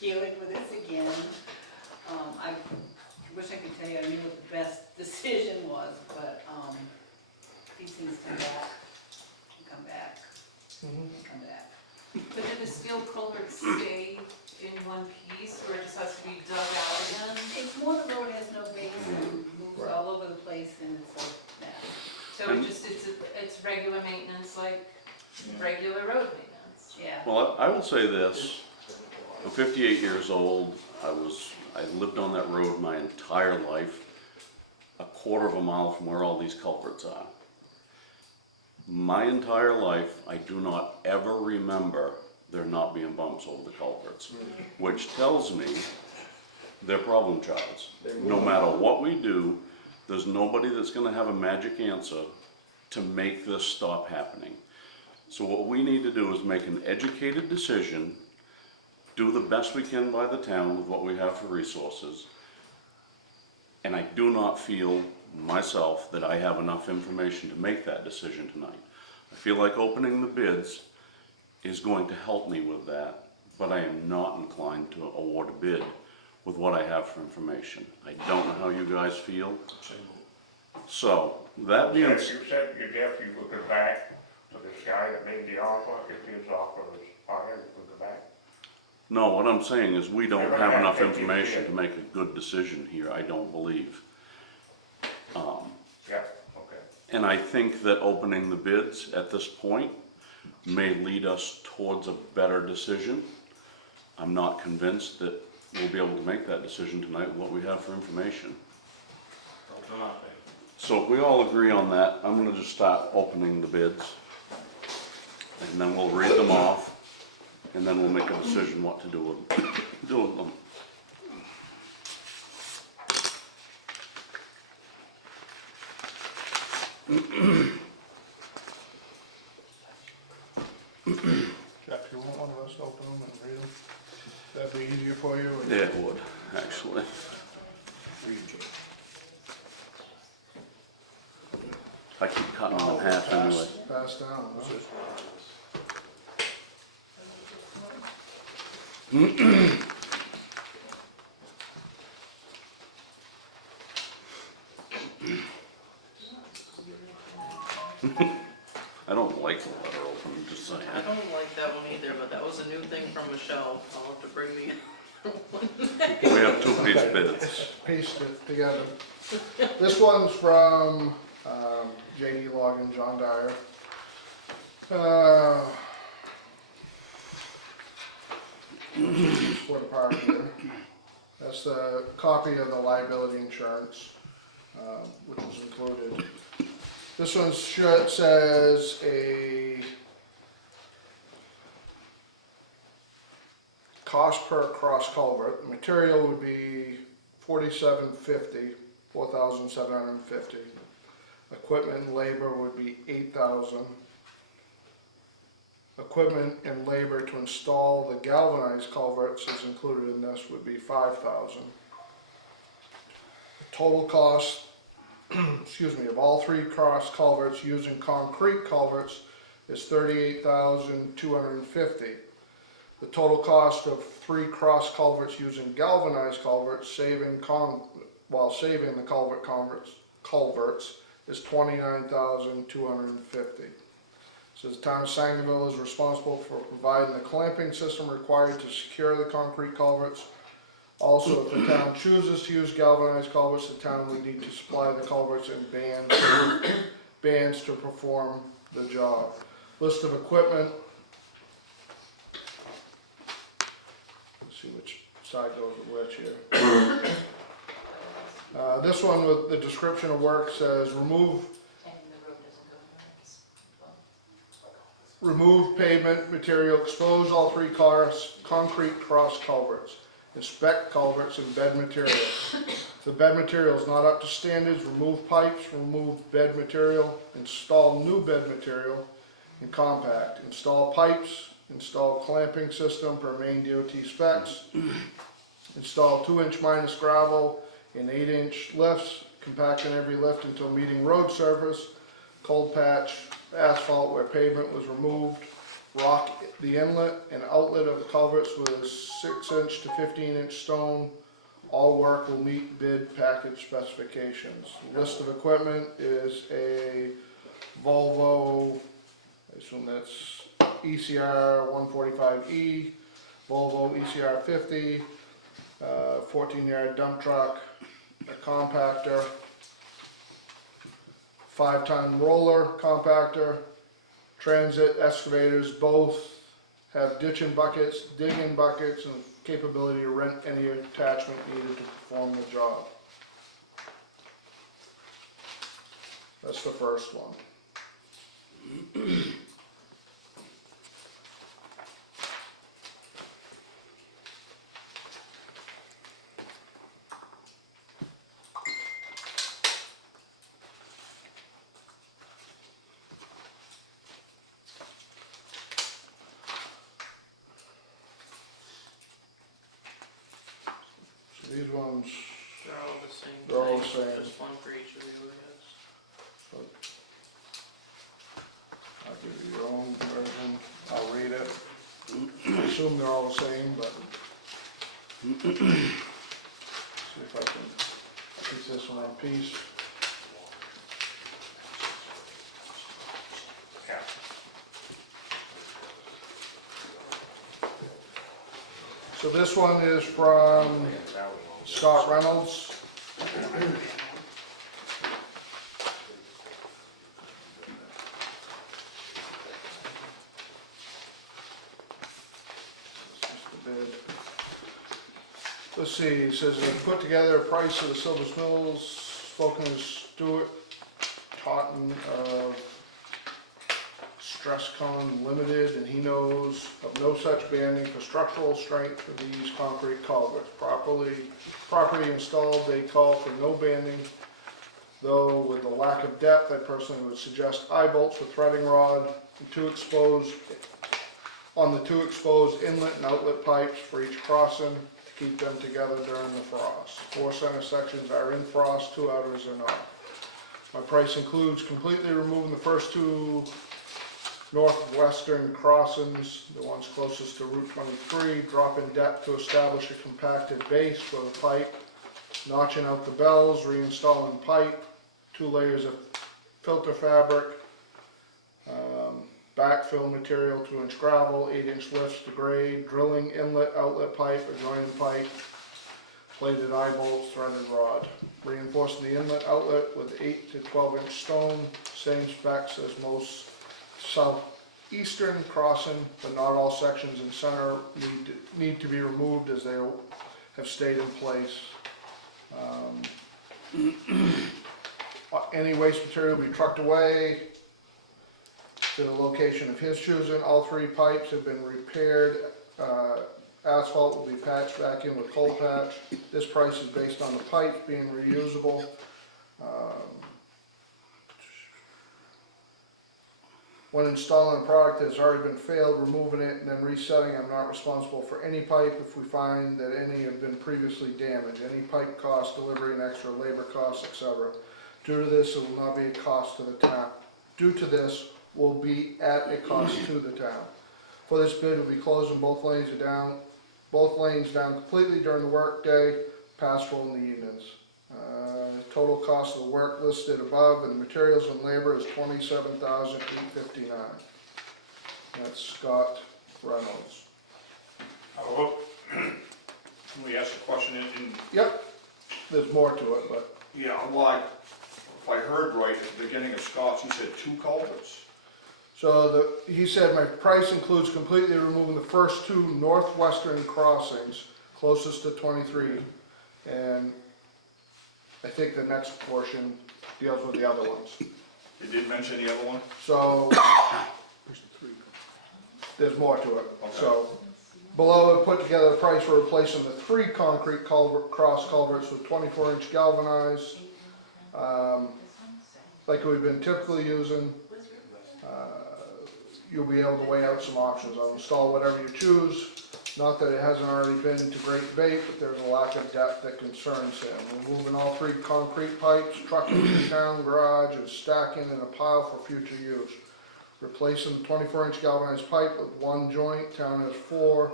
dealing with this again. I wish I could tell you I knew what the best decision was, but, these things come back, come back, come back. But did the steel culverts stay in one piece or it just has to be dug out again? It's more the road has no base and moves all over the place and it's a mess. So it's regular maintenance, like regular road maintenance? Yeah. Well, I will say this, I'm 58 years old, I lived on that road my entire life, a quarter of a mile from where all these culverts are. My entire life, I do not ever remember there not being bumps over the culverts, which tells me they're problem childs. No matter what we do, there's nobody that's gonna have a magic answer to make this stop happening. So what we need to do is make an educated decision, do the best we can by the town with what we have for resources. And I do not feel myself that I have enough information to make that decision tonight. I feel like opening the bids is going to help me with that, but I am not inclined to award a bid with what I have for information. I don't know how you guys feel. So, that being You said, said you definitely would go back to this guy that made the offer, if his offer was higher, you would go back. no, what I'm saying is we don't You're gonna have have enough to information bid. to make a good decision here, I don't believe. Yeah, okay. And I think that opening the bids at this point may lead us towards a better decision. I'm not convinced that we'll be able to make that decision tonight with what we have for information. So if we all agree on that, I'm gonna just start opening the bids. And then we'll read them off, and then we'll make a decision what to do with them. Jeff, you want one of us to open them and read them? That'd be easier for you? or- Yeah, it would, actually. I keep cutting them in half anyway. Pass down, huh? I don't like the letter opening, just saying. I don't like that one either, but that was a new thing from Michelle. I'll have to bring the We have two piece bids. Paste it together. This one's from J.D. Logan, John Dyer. For the park here. That's the copy of the liability insurance, which is included. This one says a cost per cross culvert. The material would be $4,750. Equipment and labor would be $8,000. Equipment and labor to install the galvanized culverts is included in this would be $5,000. Total cost, excuse me, of all three cross culverts using concrete culverts is $38,250. The total cost of three cross culverts using galvanized culverts while saving the culverts is $29,250. Says the town of Sangerville is responsible for providing the clamping system required to secure the concrete culverts. Also, if the town chooses to use galvanized culverts, the town would need to supply the culverts and bands to perform the job. List of equipment. Let's see which side goes with which here. This one with the description of work says remove And the road doesn't go in this. remove pavement material, expose all three concrete cross culverts, inspect culverts and bed material. If the bed material is not up to standards, remove pipes, remove bed material, install new bed material, and compact. Install pipes, install clamping system per Maine DOT specs, install 2-inch minus gravel and 8-inch lifts, compact in every lift until meeting road surface, cold patch asphalt where pavement was removed, rock the inlet and outlet of the culverts with a 6-inch to 15-inch stone. All work will meet bid package specifications. List of equipment is a Volvo, I assume that's ECR 145E, Volvo ECR 50, 14-yard dump truck, a compactor, 5-ton roller compactor, transit excavators. Both have ditching buckets, digging buckets, and capability to rent any attachment needed to perform the job. That's the first one. So these ones, They're all the same. They're all the thing, same. Just one for each of the other guys. I'll give you your own version, I'll read it. I assume they're all the same, but. See if I can piece this one in piece. Yeah. So this one is from That was- Scott Reynolds. This is the bid. Let's see, it says put together a price of the Silver Mills, spoken with Stuart Totten of Stresscon Limited, and he knows of no such banding for structural strength for these concrete culverts. Property installed, they call for no banding, though with the lack of depth, I personally would suggest eye bolts with threading rod and on the two exposed inlet and outlet pipes for each crossing to keep them together during the frost. 4 center sections are in frost, 2 outers are not. My price includes completely removing the first 2 northwestern crossings, the ones closest to Route 23, drop in depth to establish a compacted base for the pipe, notching out the bells, reinstalling pipe, 2 layers of filter fabric, backfill material, 2-inch gravel, 8-inch lifts to grade, drilling inlet, outlet pipe, adjoining pipe, plated eye bolts, threaded rod. Reinforcing the inlet outlet with 8 to 12-inch stone, same specs as most southeastern crossing, but not all sections in center need to be removed as they have stayed in place. Any waste material will be trucked away to the location of his choosing. All 3 pipes have been repaired. Asphalt will be patched back in with coal patch. This price is based on the pipes being reusable. When installing a product that has already been failed, removing it and then resetting, I'm not responsible for any pipe if we find that any have been previously damaged. Any pipe cost, delivery and extra labor costs, etc. Due to this, it will not be a cost to the town. Due to this, will be at a cost to the town. For this bid, we'll be closing both lanes down completely during the work day, pastoral in the evenings. Total cost of the work listed above and materials and labor is $27,859. That's Scott Reynolds. Let me ask a question in, Yep, there's more to it, but yeah, well, if I heard right at the beginning of Scott's, you said 2 culverts? so he said my price includes completely removing the first 2 northwestern crossings closest to 23, and I think the next portion deals with the other ones. You didn't mention the other one? So there's more to it. So below it put together a price for replacing the 3 concrete cross culverts with 24-inch galvanized, like we've been typically using. You'll be able to weigh out some options. I'll install whatever you choose. Not that it hasn't already been to great debate, but there's a lack of depth that concerns him. Removing all 3 concrete pipes, trucking to the town garage, and stacking in a pile for future use. Replacing the 24-inch galvanized pipe with 1 joint. Town has 4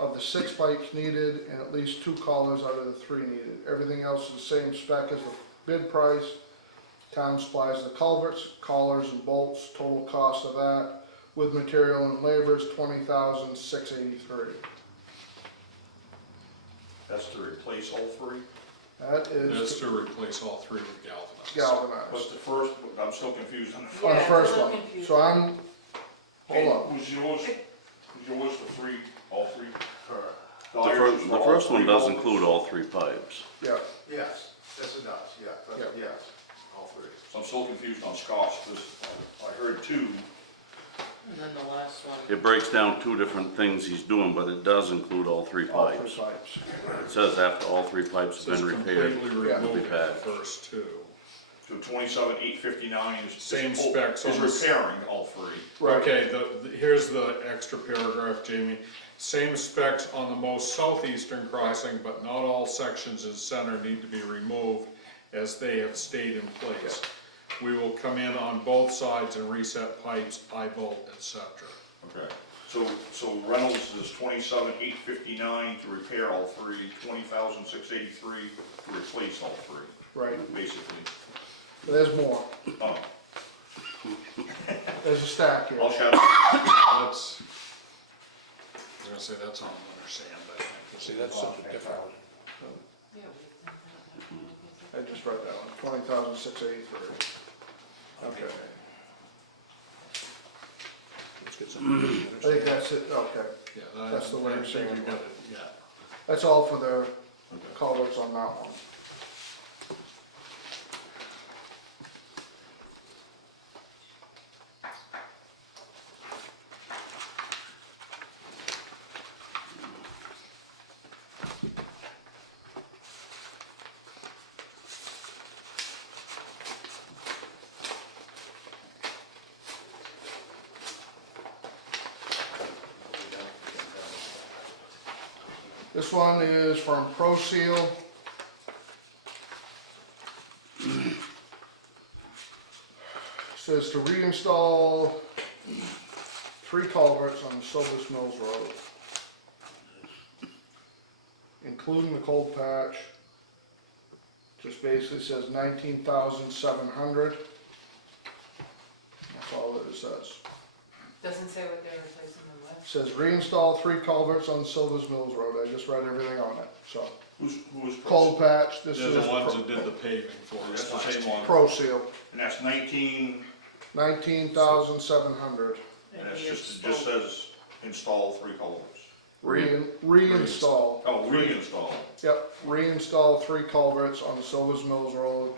of the 6 pipes needed and at least 2 collars out of the 3 needed. Everything else is the same spec as the bid price. Town supplies the culverts, collars, and bolts. Total cost of that with material and labor is $20,683. That's to replace all 3? That is That's to replace all 3 with galvanized. galvanized. What's the first, I'm still confused on the first. On the Yeah, first it's a one. little confusing. So hold on. Was yours the 3, all 3? The first one does include all 3 pipes. Yeah, Yes, yes it does, yeah, Yeah. yes, all 3. So I'm still confused on Scott's, because I heard 2. And then the last one, It breaks down 2 different things he's doing, but it does include all 3 all 3 pipes. pipes. It says after all 3 pipes have It's been repaired. completely Yeah. removing the Patched. first 2. So 27,859 is. Same specs Is on the- repairing all 3. Right. Okay, here's the extra paragraph, Jamie. Same specs on the most southeastern crossing, but not all sections in center need to be removed as they have stayed in place. We will come in on both sides and reset pipes, eye bolt, etc. Okay. So Reynolds is 27,859 to repair all three, 20,683 to replace all three, Right, basically. there's more, Oh, there's a stack here. I'll shout. That's, I'm gonna say that's on understand, I think. See, that's something different. Yeah, I just wrote that one, 20,683. Okay, Let's get something. I think that's it, okay. Yeah, That's the way I you're think saying you it. got it, yeah. That's all for the culverts on that one. This one is from Pro Seal. Says to reinstall 3 culverts on Silver Mills Road, including the cold patch. Just basically says 19,700. That's all it says. doesn't say what they're replacing them with. Says reinstall 3 culverts on Silver Mills Road. I just read everything on it, so. Who was? Cold patch, this They're is the ones that did the paving for us That's the last same year. one. Pro Seal, And that's 19, 19,700. and it's just, it just says install 3 culverts. Reinstall. Oh, reinstall. Yep, reinstall 3 culverts on Silver Mills Road,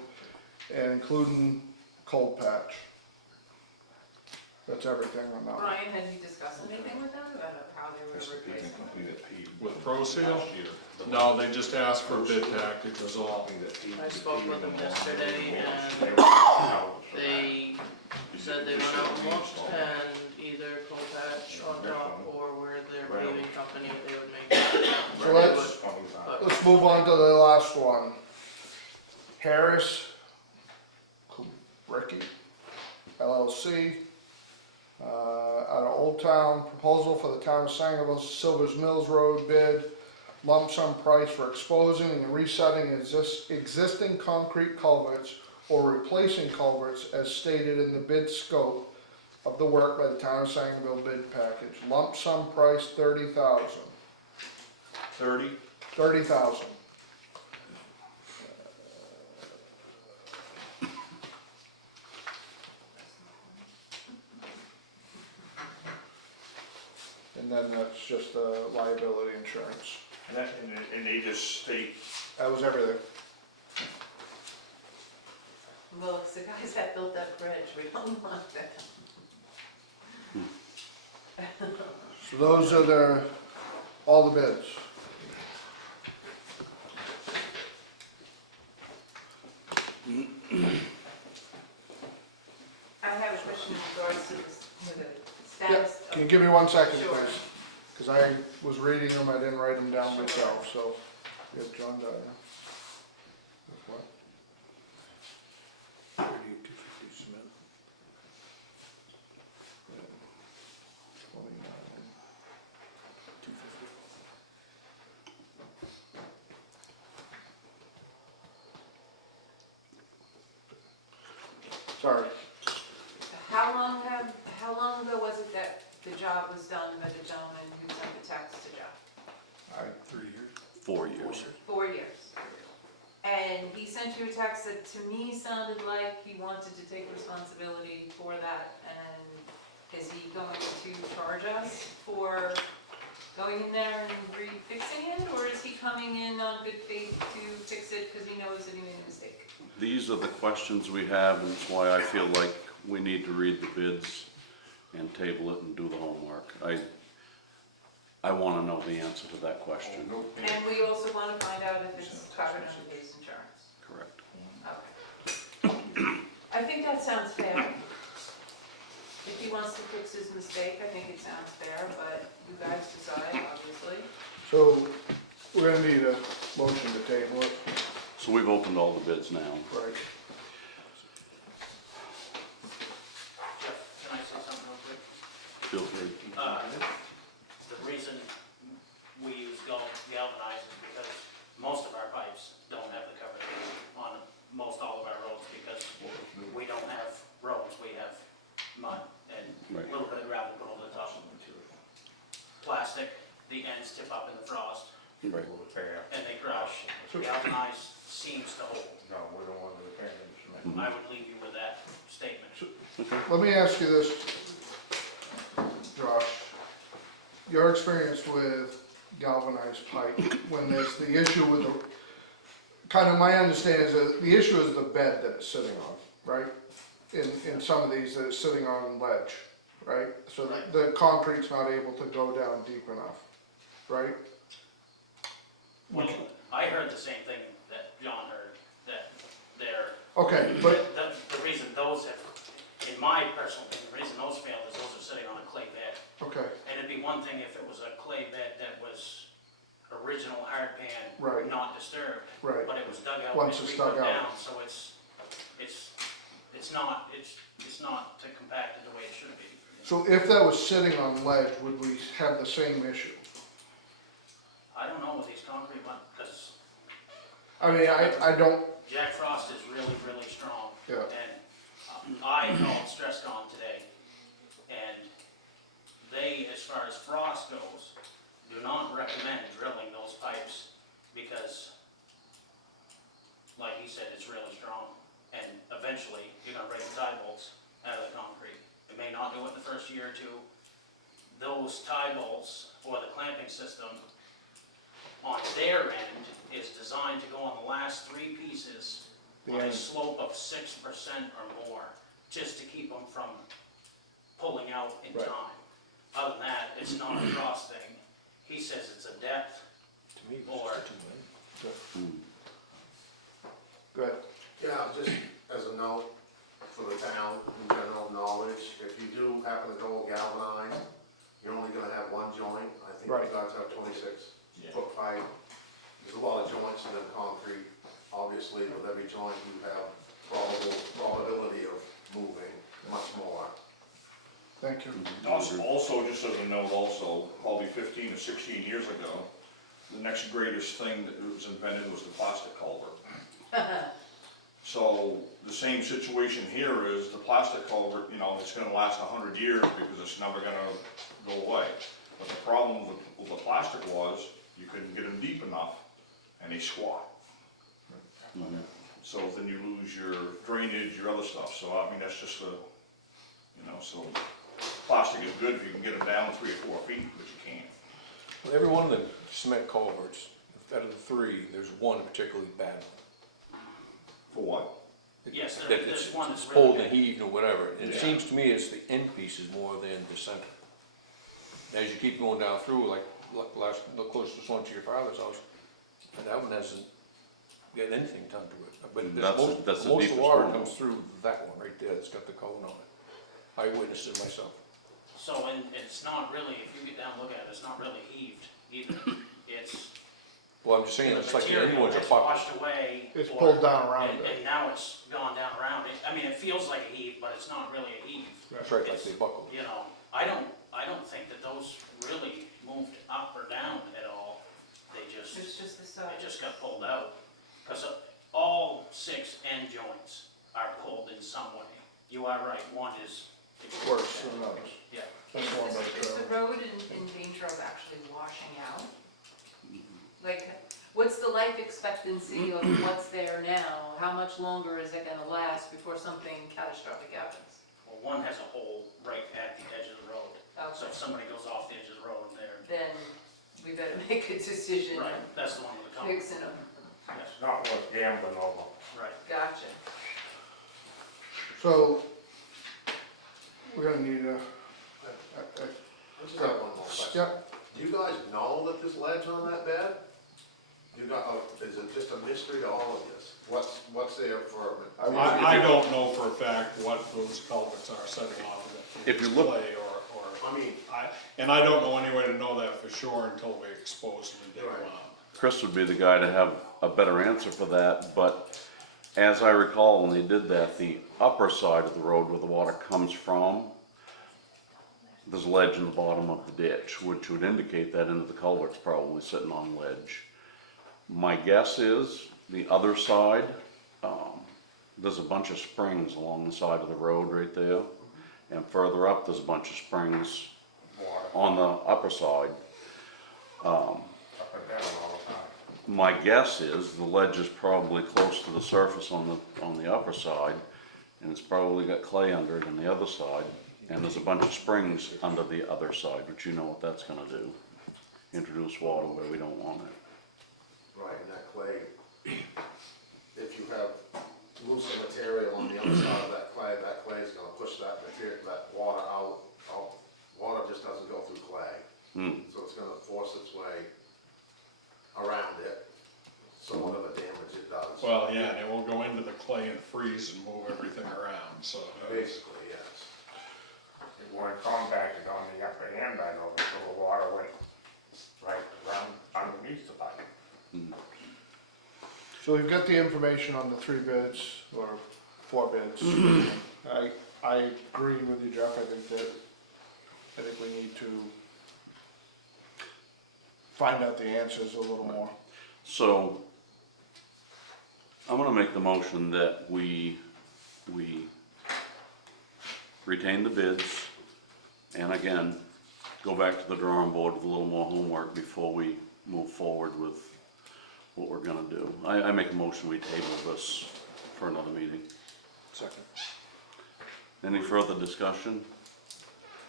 and including cold patch. That's everything on that one. Brian, had you discussed anything with them about how they were replacing them? With Pro Seal? Last year. No, they just asked for a bid package, was all. I spoke with them yesterday and they said they went out and looked and either coal patch on top or where their paving company, they would make. So let's move on to the last one. Harris Ricky LLC, out of Old Town, proposal for the town of Sangerville, Silvers Mills Road bid, lump sum price for exposing and resetting existing concrete culverts or replacing culverts as stated in the bid scope of the work by the town of Sangerville bid package. Lump sum price 30,000. 30? 30,000. And then that's just the liability insurance. And that, and they just state, That was everything. Well, it's the guys that built that bridge, we don't want that. So those are all the bids. I have a question in regards to this, with the status Can you of, give me 1 second, Sure. please? Because I was reading them, I didn't write them down myself, so. You have John Dyer. That's what? 250 cement. 29. 250. Sorry, how long ago was it that the job was done by the gentleman who sent the text to Joe? 3 years. 4 years. 4 years. And he sent you a text that to me sounded like he wanted to take responsibility for that, and is he going to charge us for going in there and fixing it, or is he coming in on good faith to fix it because he knows that he made a mistake? These are the questions we have, and it's why I feel like we need to read the bids and table it and do the homework. I want to know the answer to that question. And we also want to find out if it's covered under base insurance. Correct. Okay. I think that sounds fair. If he wants to fix his mistake, I think it sounds fair, but you guys decide, obviously. so we're gonna need a motion to table it, So we've opened all the bids now. right? Jeff, can I say something real quick? Feel free. galvanize is because most of our pipes don't have the covered beam on most all of our roads because we don't have roads, we have mud and Right. a little bit of gravel put over the top. Plastic, the ends tip up in the frost Right. Repair. and they crush. Galvanized seems to hold. No, we don't want to repair them, cement. I would leave you with that statement. Let me ask you this, Josh. Your experience with galvanized pipe, when there's the issue with the, kind of my understanding is that the issue is the bed that it's sitting on, right? In some of these, that it's sitting on ledge, right? So Right. the concrete's not able to go down deep enough, right? Well, I heard the same thing that John heard, that they're, Okay, but, the reason those have, in my personal opinion, the reason those failed is those are sitting on a clay bed. okay, And it'd be one thing if it was a clay bed that was original hard pan, Right. not disturbed. right. But it was dug out Once and it's re-put dug out. down, so it's not compacted the way it should be. So if that was sitting on ledge, would we have the same issue? I don't know with these concrete ones, because I mean, I don't, Jack Frost is really, really strong. Yeah. And I called Stresscon today, and they, as far as frost goes, do not recommend drilling those pipes because, like he said, it's really strong. And eventually, you're gonna break the tie bolts out of the concrete. It may not do it in the first year or two. Those tie bolts or the clamping system on their end is designed to go on the last three pieces on a slope of 6% or more, just to keep them from pulling out in Right. time. Other than that, it's not a frost thing. He says it's a depth To me, or, good. Yeah, just as a note for the town, in general knowledge, if you do happen to go galvanized, you're only gonna have one joint. I think Right. you guys have 26-foot pipe. There's a lot of joints in the concrete. Obviously, with every joint, you have probability of moving much more. Thank you. Also, just as a note also, probably 15 or 16 years ago, the next greatest thing that was invented was the plastic culvert. So the same situation here is the plastic culvert, you know, it's gonna last 100 years because it's never gonna go away. But the problem with the plastic was, you couldn't get them deep enough and they squat. So then you lose your drainage, your other stuff. So I mean, that's just so plastic is good if you can get them down 3 or 4 feet, but you can't. Well, every one of the cement culverts, out of the three, there's one particularly bad. For what? yes, That there's it's one that's pulled really and big. heaved or whatever. And it Yeah. seems to me it's the end pieces more than the center. As you keep going down through, like the closest one to your father's house, and that one hasn't got anything done to it. But That's the most of the deepest water one. comes through that one right there, that's got the cone on it. I witnessed it myself. So, and it's not really, if you get down and look at it, it's not really heaved either. It's, Well, I'm just saying, the it's like the material anyone's a has bucket. washed away. It's or- pulled down around and- it. And now it's gone down around it. I mean, it feels like a heave, but it's not really a heave. It's right like they buckled. You know, I don't think that those really moved up or down at all. They It's just the they side. just got pulled out. Because all 6 end joints are pulled in some way. You are right, one is. Worse than others. Yeah. That's one by the Is the trail. road in danger of actually washing out? Like, what's the life expectancy of what's there now? How much longer is it gonna last before something catastrophic happens? Well, one has a hole right at the edge of the road. So Okay, if somebody goes off the edge of the road, they're, then we better make a decision right, on that's the one with the cone. fixing them. Yes, It's not worth gambling over. right. Gotcha. So, we're gonna need I just have one more question. yeah, Do you guys know that there's ledge on that bed? Is it just a mystery to all of you? What's there for? I don't know for a fact what those culverts are setting on. If you look- Clay or, I mean, and I don't know any way to know that for sure until we expose them and dig them Right. out. Chris would be the guy to have a better answer for that, but as I recall, when they did that, the upper side of the road where the water comes from, there's ledge in the bottom of the ditch, which would indicate that into the culvert's probably sitting on ledge. My guess is the other side, there's a bunch of springs along the side of the road right there. And further up, there's a bunch of springs on the upper side. Up and down all the time. My guess is the ledge is probably close to the surface on the upper side, and it's probably got clay under it on the other side, and there's a bunch of springs under the other side, but you know what that's gonna do. Introduce water where we don't want it. Right, and that clay, if you have looser material on the other side of that clay is gonna push that material, that water out. Water just doesn't go through clay. So it's gonna force its way around it, so whatever damage it does. Well, yeah, and it will go into the clay and freeze and move everything around, so. Basically, yes. It weren't compacted on the upper end, I know, so the water went right around underneath the pipe. So we've got the information on the 3 bids, or 4 bids. I agree with you, Jeff, I think we need to find out the answers a little more. So, I'm gonna make the motion that we retain the bids, and again, go back to the drawing board with a little more homework before we move forward with what we're gonna do. I make a motion we table this for another meeting. Second. Any further discussion?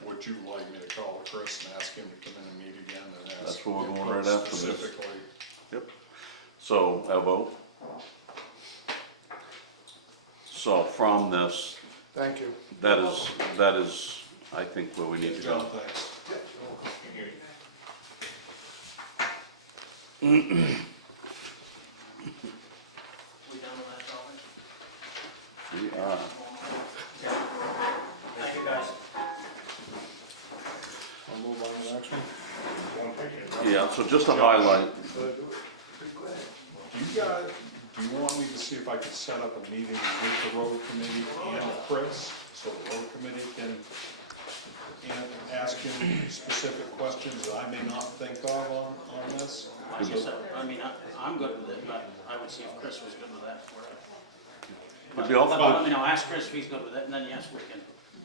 Would you like me to call Chris and ask him to come in and meet again and ask? That's where we're going input right after this. Specifically, Yep. So, a vote? So from this, Thank you. that is, I think, where we need to John, go. thanks. We done with that topic? We are. Thank you, guys. I'll move on to the next one. Won't take it. Yeah, so just to highlight, Do you want me to see if I could set up a meeting with the road committee and Chris, so the road committee can ask him specific questions that I may not think of on this? Like I said, I mean, I'm good with it, but I would see if Chris was good with that. It'd be awful Well, good. you know, ask Chris if he's good with it, and then yes, we can.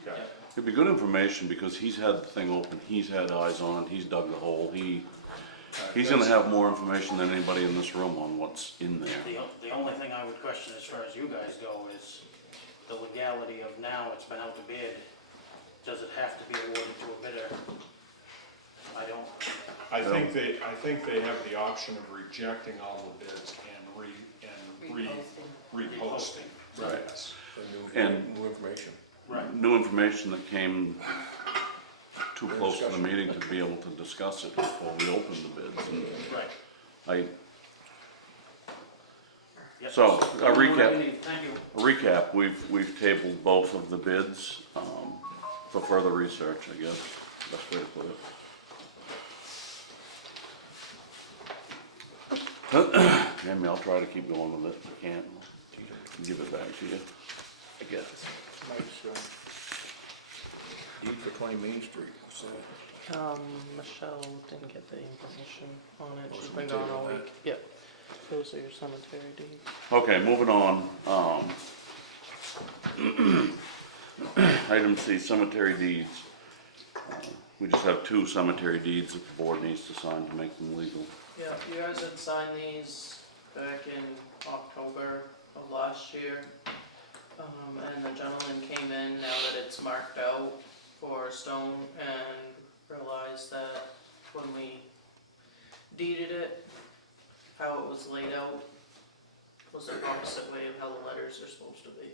Okay. Yep. It'd be good information because he's had the thing open, he's had eyes on it, he's dug the hole, he's gonna have more information than anybody in this room on what's in there. The only thing I would question as far as you guys go is the legality of now it's been out to bid. Does it have to be awarded to a bidder? I don't. I think they have the option of rejecting all the bids and reposting. Right. Yes. And- New information. Right. New information that came too close to the meeting to be able to discuss it before we open the bids. And Right. Yep. So, a recap. Thank you. Recap, we've tabled both of the bids, for further research, I guess, best way to put it. Maybe I'll try to keep going with it, if I can't, give it back to you, I guess. Deed for 20 Main Street, what's that? Michelle didn't get the information on it, Oh, she's so been we gone table all that. week. Yep, those are your cemetery deeds. Okay, moving on, item C, cemetery deeds. We just have 2 cemetery deeds that the board needs to sign to make them legal. Yeah, you guys had signed these back in October of last year. And the gentleman came in, now that it's marked out for stone, and realized that when we deeded it, how it was laid out was the opposite way of how the letters are supposed to be.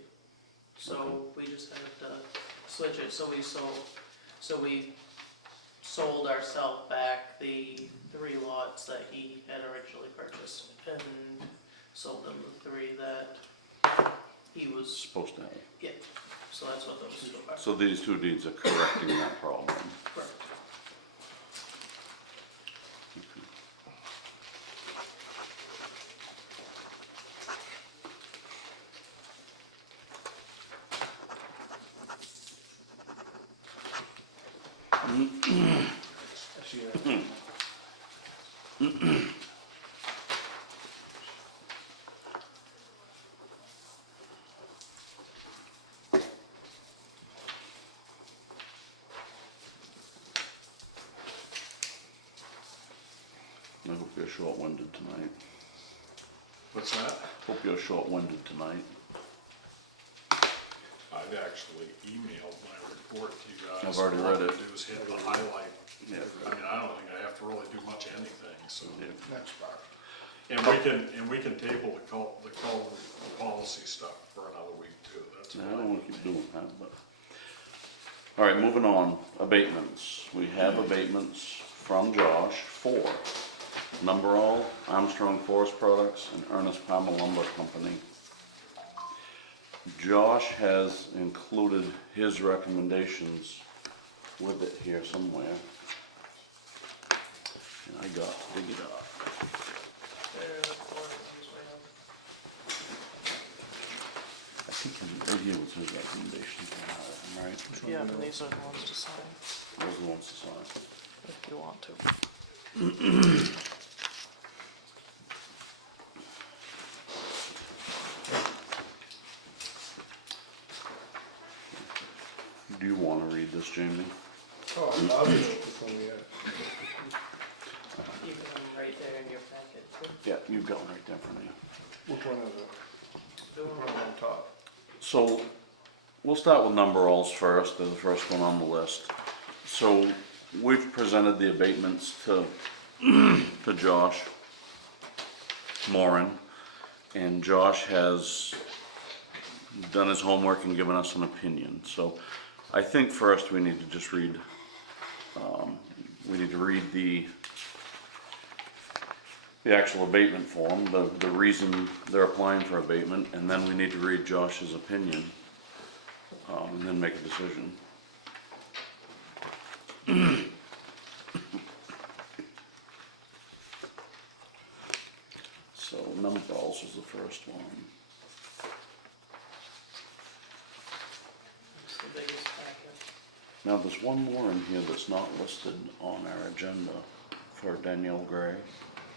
So we just had to switch it, so we sold ourselves back the 3 lots that he had originally purchased, and sold them the 3 that he was, Supposed to have. yeah, so that's what those 2 are. So these 2 deeds are correcting that problem. Correct. short-winded tonight. What's that? Hope you're short-winded tonight. I've actually emailed my report to you guys. I've already read it. All I have to do is hit the highlight. Yeah. I mean, I don't think I have to really do much anything, so. Yeah. Next part. And we can table the policy stuff for another week too, that's I fine. don't wanna keep doing that, but. All right, moving on, abatements. We have abatements from Josh for Numberall, Armstrong Forest Products, and Ernest Palmer Lumber Company. Josh has included his recommendations with it here somewhere. And I got to dig it up. They're the four ones we have. I think right here was his recommendations, am I right? Yeah, and these are the ones to sign, Those are the ones to sign. if you want to. Do you wanna read this, Jamie? Oh, I love it before we had. You can right there in your packet too. Yeah, you've got one right there for me. Which one is it? The Which one one on top? So, we'll start with Numberalls first, they're the first one on the list. So, we've presented the abatements to, to Josh Moran, and Josh has done his homework and given us an opinion. So, I think first we need to just read, we need to read the actual abatement form, the reason they're applying for abatement, and then we need to read Josh's opinion, and then make a decision. So Numberalls was the first one. It's the biggest packet. Now, there's one more in here that's not listed on our agenda for Danielle Gray.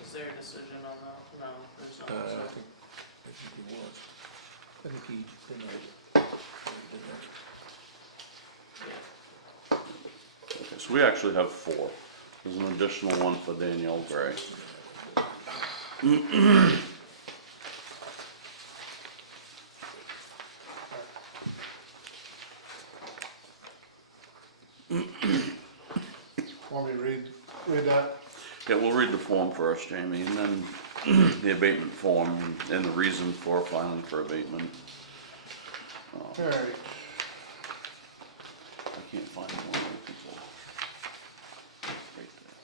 Is there a decision on that? No, there's not. I so- think he was. I think he denied it. Okay, so we actually have four. There's an additional one for Danielle Gray. Want me to read that? Okay, we'll read the form first, Jamie, and then the abatement form and the reason for filing for abatement. All right. I can't find one of the people. Right there.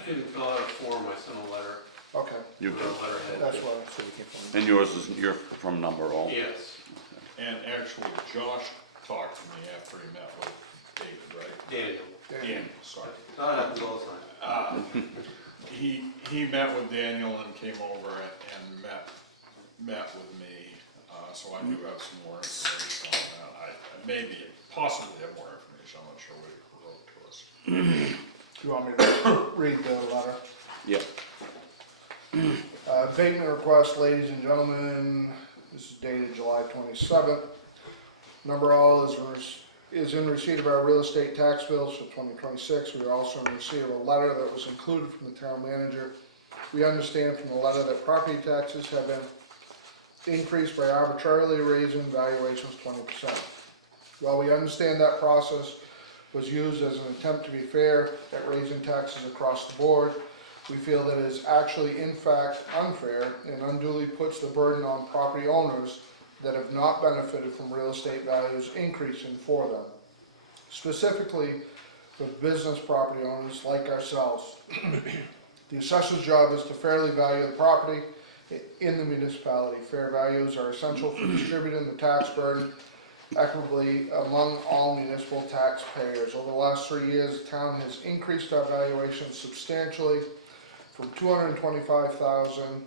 I didn't fill out a form, I sent a letter, Okay, You a can. letterhead. that's what I said we can find. And yours is, you're from Numberall? Yes, And actually, Josh talked to me after he met with David, right? Daniel. Daniel, sorry. That happens all the time. He met with Daniel and came over and met with me, so I do have some more information on that. I maybe, possibly have more information, I'm not sure what he wrote to us. Do you want me to read the letter? Yep. Abatement request, ladies and gentlemen, this is dated July 27th. Numberall is in receipt of our real estate tax bills for 2026. We are also in receipt of a letter that was included from the town manager. We understand from the letter that property taxes have been increased by arbitrarily raising valuations 20%. While we understand that process was used as an attempt to be fair at raising taxes across the board, we feel that it is actually in fact unfair and unduly puts the burden on property owners that have not benefited from real estate values increasing for them. Specifically, for business property owners like ourselves. The assessor's job is to fairly value the property in the municipality. Fair values are essential for distributing the tax burden equitably among all municipal taxpayers. Over the last 3 years, the town has increased our valuation substantially from $225,000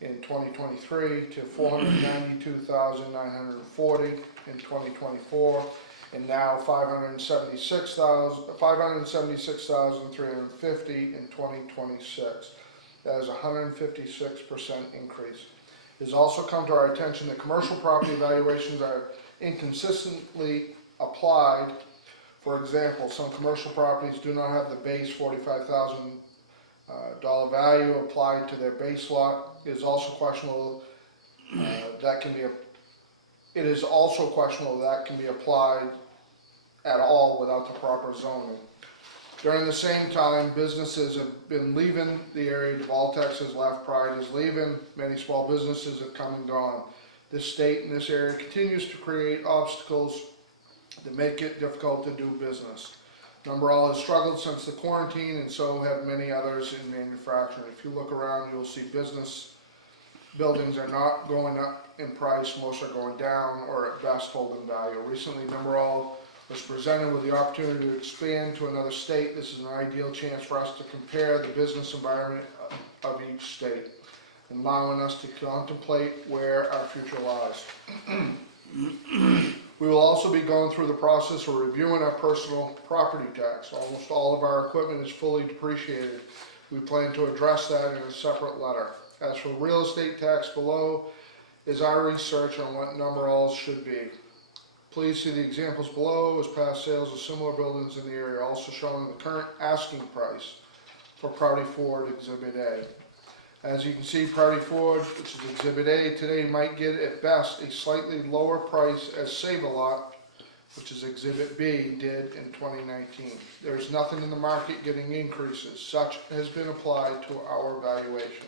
in 2023 to $492,940 in 2024, and now $576,350 in 2026. That is a 156% increase. It has also come to our attention that commercial property valuations are inconsistently applied. For example, some commercial properties do not have the base $45,000 value applied to their base lot. It is also questionable that can be applied at all without the proper zoning. During the same time, businesses have been leaving the area. Devoltex has left, Pride is leaving, many small businesses have come and gone. This state and this area continues to create obstacles that make it difficult to do business. Numberall has struggled since the quarantine, and so have many others in manufacturing. If you look around, you'll see business buildings are not going up in price, most are going down, or at best holding value. Recently, Numberall was presented with the opportunity to expand to another state. This is an ideal chance for us to compare the business environment of each state, allowing us to contemplate where our future lies. We will also be going through the process of reviewing our personal property tax. Almost all of our equipment is fully depreciated. We plan to address that in a separate letter. As for real estate tax, below is our research on what Numberalls should be. Please see the examples below as past sales of similar buildings in the area, also showing the current asking price for Prouty Ford Exhibit A. As you can see, Prouty Ford, which is Exhibit A today, might get at best a slightly lower price as Save-A-Lot, which is Exhibit B, did in 2019. There is nothing in the market getting increases. Such has been applied to our valuation.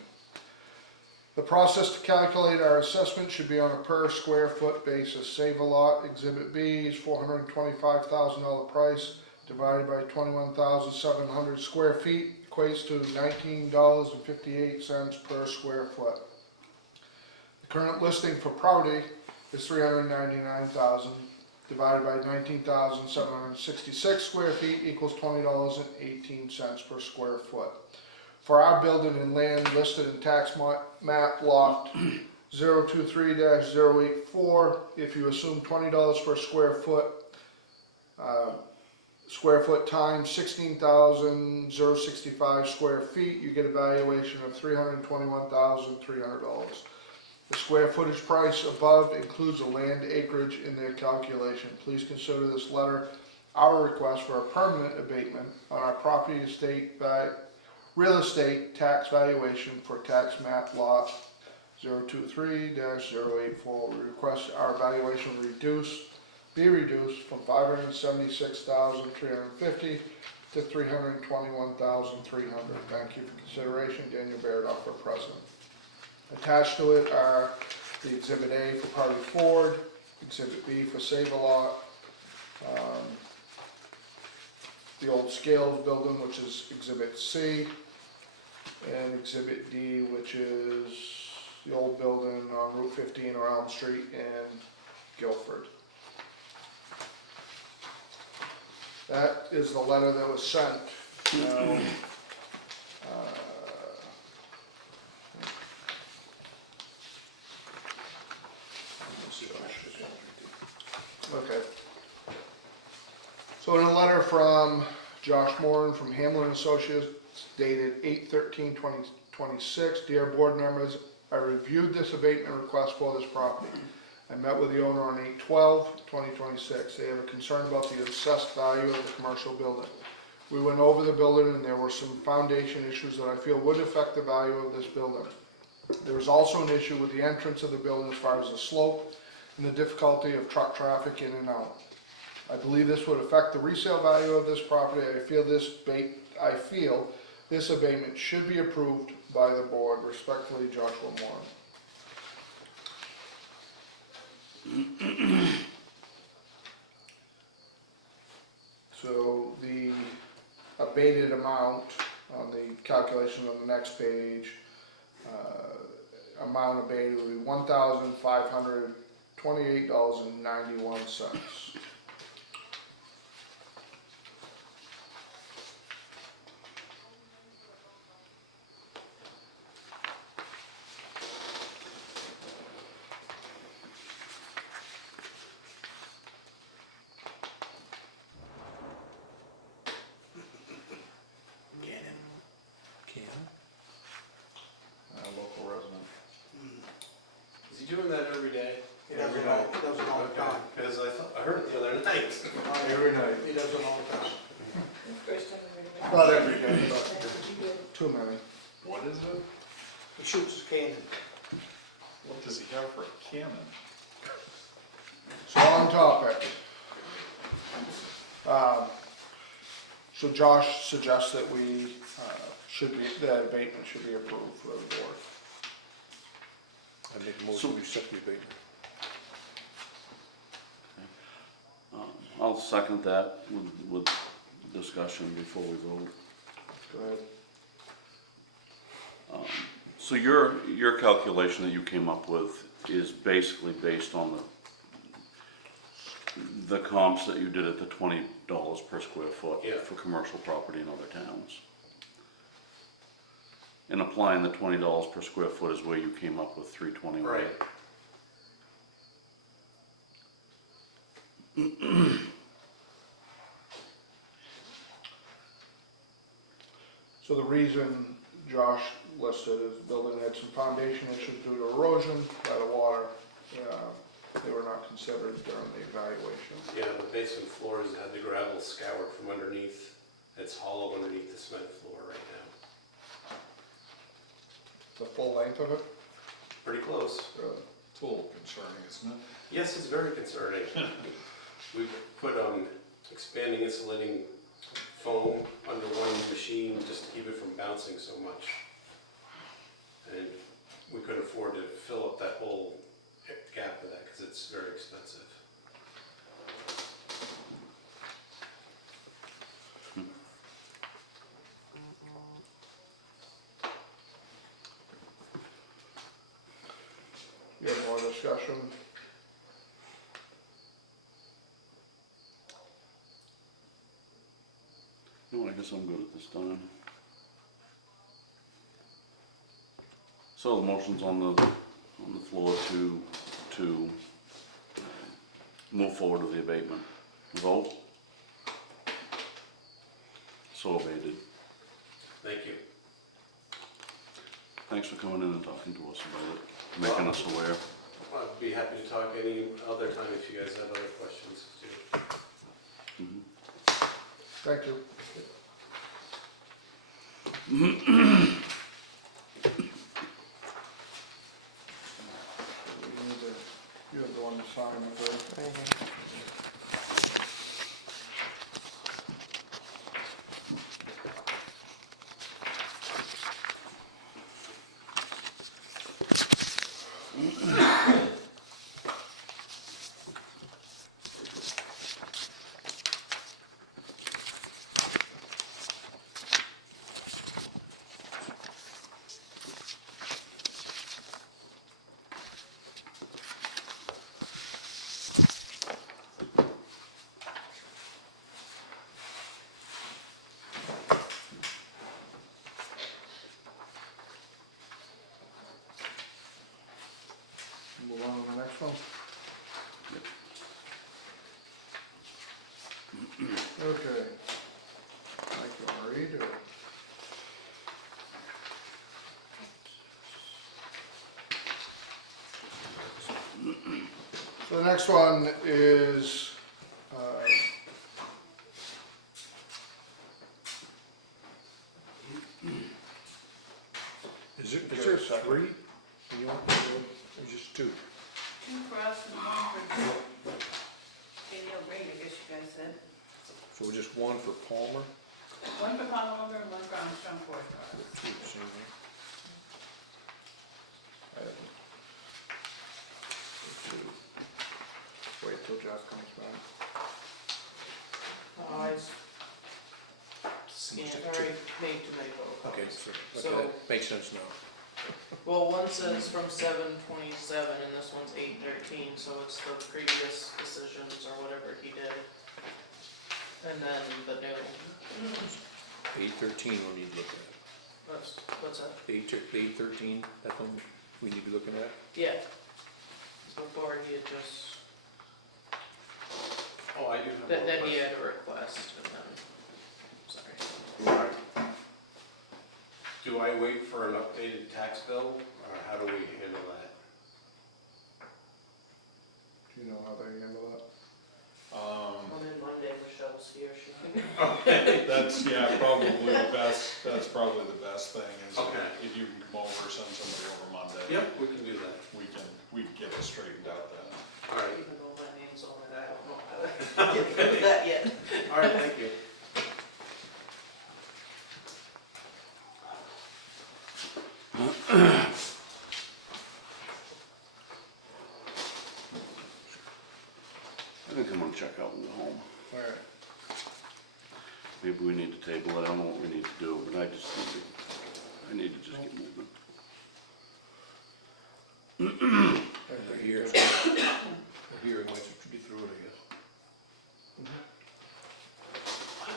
The process to calculate our assessment should be on a per square foot basis. Save-A-Lot, Exhibit B's $425,000 price divided by 21,700 square feet equates to $19.58 per square foot. The current listing for Prouty is $399,000 divided by 19,766 square feet equals $20.18 per square foot. For our building and land listed in tax map lot 023-084, if you assume $20 per square foot times 16,065 square feet, you get a valuation of $321,300. The square footage price above includes the land acreage in their calculation. Please consider this letter our request for a permanent abatement on our property estate real estate tax valuation for tax map lot 023-084. We request our valuation be reduced from $576,350 to $321,300. Thank you for consideration. Daniel Baradoff for president. Attached to it are the Exhibit A for Prouty Ford, Exhibit B for Save-A-Lot, the old Scales building, which is Exhibit C, and Exhibit D, which is the old building on Route 15 or Elm Street in Guilford. That is the letter that was sent. Now, okay. So in a letter from Josh Moran from Hamlin Associates dated 8/13/2026, dear board members, I reviewed this abatement request for this property. I met with the owner on 8/12/2026. They have a concern about the assessed value of the commercial building. We went over the building and there were some foundation issues that I feel would affect the value of this building. There was also an issue with the entrance of the building as far as the slope and the difficulty of truck traffic in and out. I believe this would affect the resale value of this property. I feel this abatement should be approved by the board. Respectfully, Joshua Moran. So the abated amount on the calculation on the next page, amount abated would be $1,528.91. Local resident. heard it the other night. Every night. He does it all the time. First time I've Not every day, but too many. What is it? He shoots his cannon. What does he have for a cannon? So on topic. So Josh suggests that we, that abatement should be approved for the board. I make a motion to accept the abatement. I'll second that with discussion before we vote. Go ahead. So your calculation that you came up with is basically based on the comps that you did at the $20 per square foot Yeah. for commercial property in other towns. And applying the $20 per square foot is where you came up with 321. Right. So the reason Josh listed is the building had some foundation issues due to erosion by the water. They were not considered during the evaluation. Yeah, the basement floors had the gravel scoured from underneath. It's hollow underneath the cement floor right now. The full length of it, Pretty close. really. It's a little concerning, isn't it? Yes, it's very concerning. We've put expanding insulating foam under one machine just to keep it from bouncing so much. And we couldn't afford to fill up that whole gap with that because it's very expensive. You have more discussion? No, I guess I'm good at this time. So the motion's on the floor to move forward with the abatement. Vote? So abated. Thank you. Thanks for coming in and talking to us about it, making us aware. I'd be happy to talk any other time if you guys have other questions too. Thank you. You have the one to sign up there. Move on to the next one. Okay. Thank you, Marie. So the next one is, Is there a second? three? You want, or just two? Two for us and one for Danielle Reed, I guess you guys said. So just one for Palmer? One for Palmer and one for Armstrong Forest Products. Two, same thing. wait till Jeff comes back. Eyes. Scan, already made tomato Okay, copies. so, So- okay, that makes sense now. Well, one says from 7/27 and this one's 8/13, so it's the previous decisions or whatever he did. And then the new, 813 we'll need to look at. what's that? 813, that's one we need to be looking at? Yeah. Before he had just, Oh, I do have then one he question. had a request and then, sorry. Do I wait for an updated tax bill, or how do we handle that? Do you know how they handle that? That's, yeah, probably the best, that's probably the best thing, is Okay. if you can come over, send somebody over Monday. Yep, we can do that. We can get it straightened out then. All right, Even though my name's on it, I don't know how to get rid of that yet. all right, thank you. I think I'm gonna check out and go home. Alright. Maybe we need to table it, I don't know what we need to do, but I just need to just get moving. A hearing might be through it, I guess.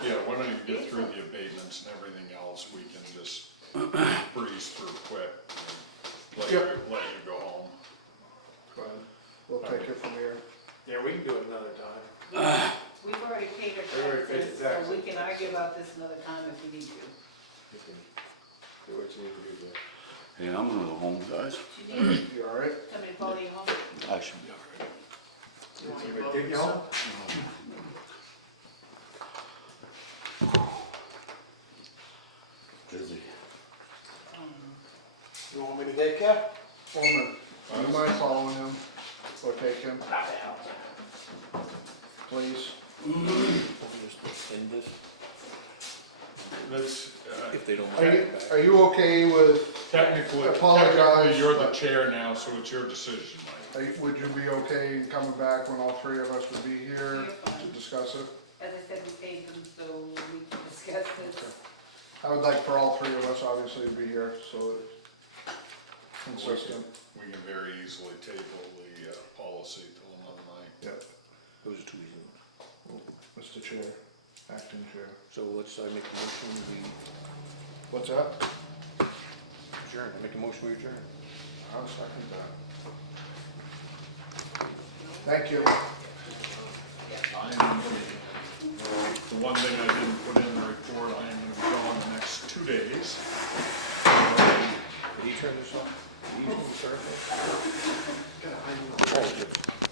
Yeah, why don't you get through the abatements and everything else, we can just breeze through quick and let you, Yep. let you go home. Go ahead. We'll take it from here. Yeah, we can do it another time. We've already paid We our already paid taxes, the so taxes. we can argue about this another time if we need to. Do what you need to do, Jeff. Hey, I'm gonna go home, guys. You need You alright? somebody to follow you home? I should be alright. You want You your gonna vote take you yourself? Busy. You want me to take care? Woman, do you mind following him or take him, please? Just end this, That's, if they don't Are mind you, it back. are you okay with, technically, Apologize, you're the but- chair now, so it's your decision, Mike. would you be okay coming back when all three of us would be here You're to fine. discuss it? As I said, we paid them, so we can discuss this. I would like for all three of us obviously to be here, so it's consistent. We can very easily table the policy till another night. Yep. Those are two easy ones. Mr. Chair, acting chair. So let's, I make a motion, we What's that? adjourn, I make a motion, we adjourn. I'll second that. Thank you. The one thing I didn't put in the report, I am gonna be gone the next 2 days. Did he turn this off? Did he turn this off? Oh, yeah.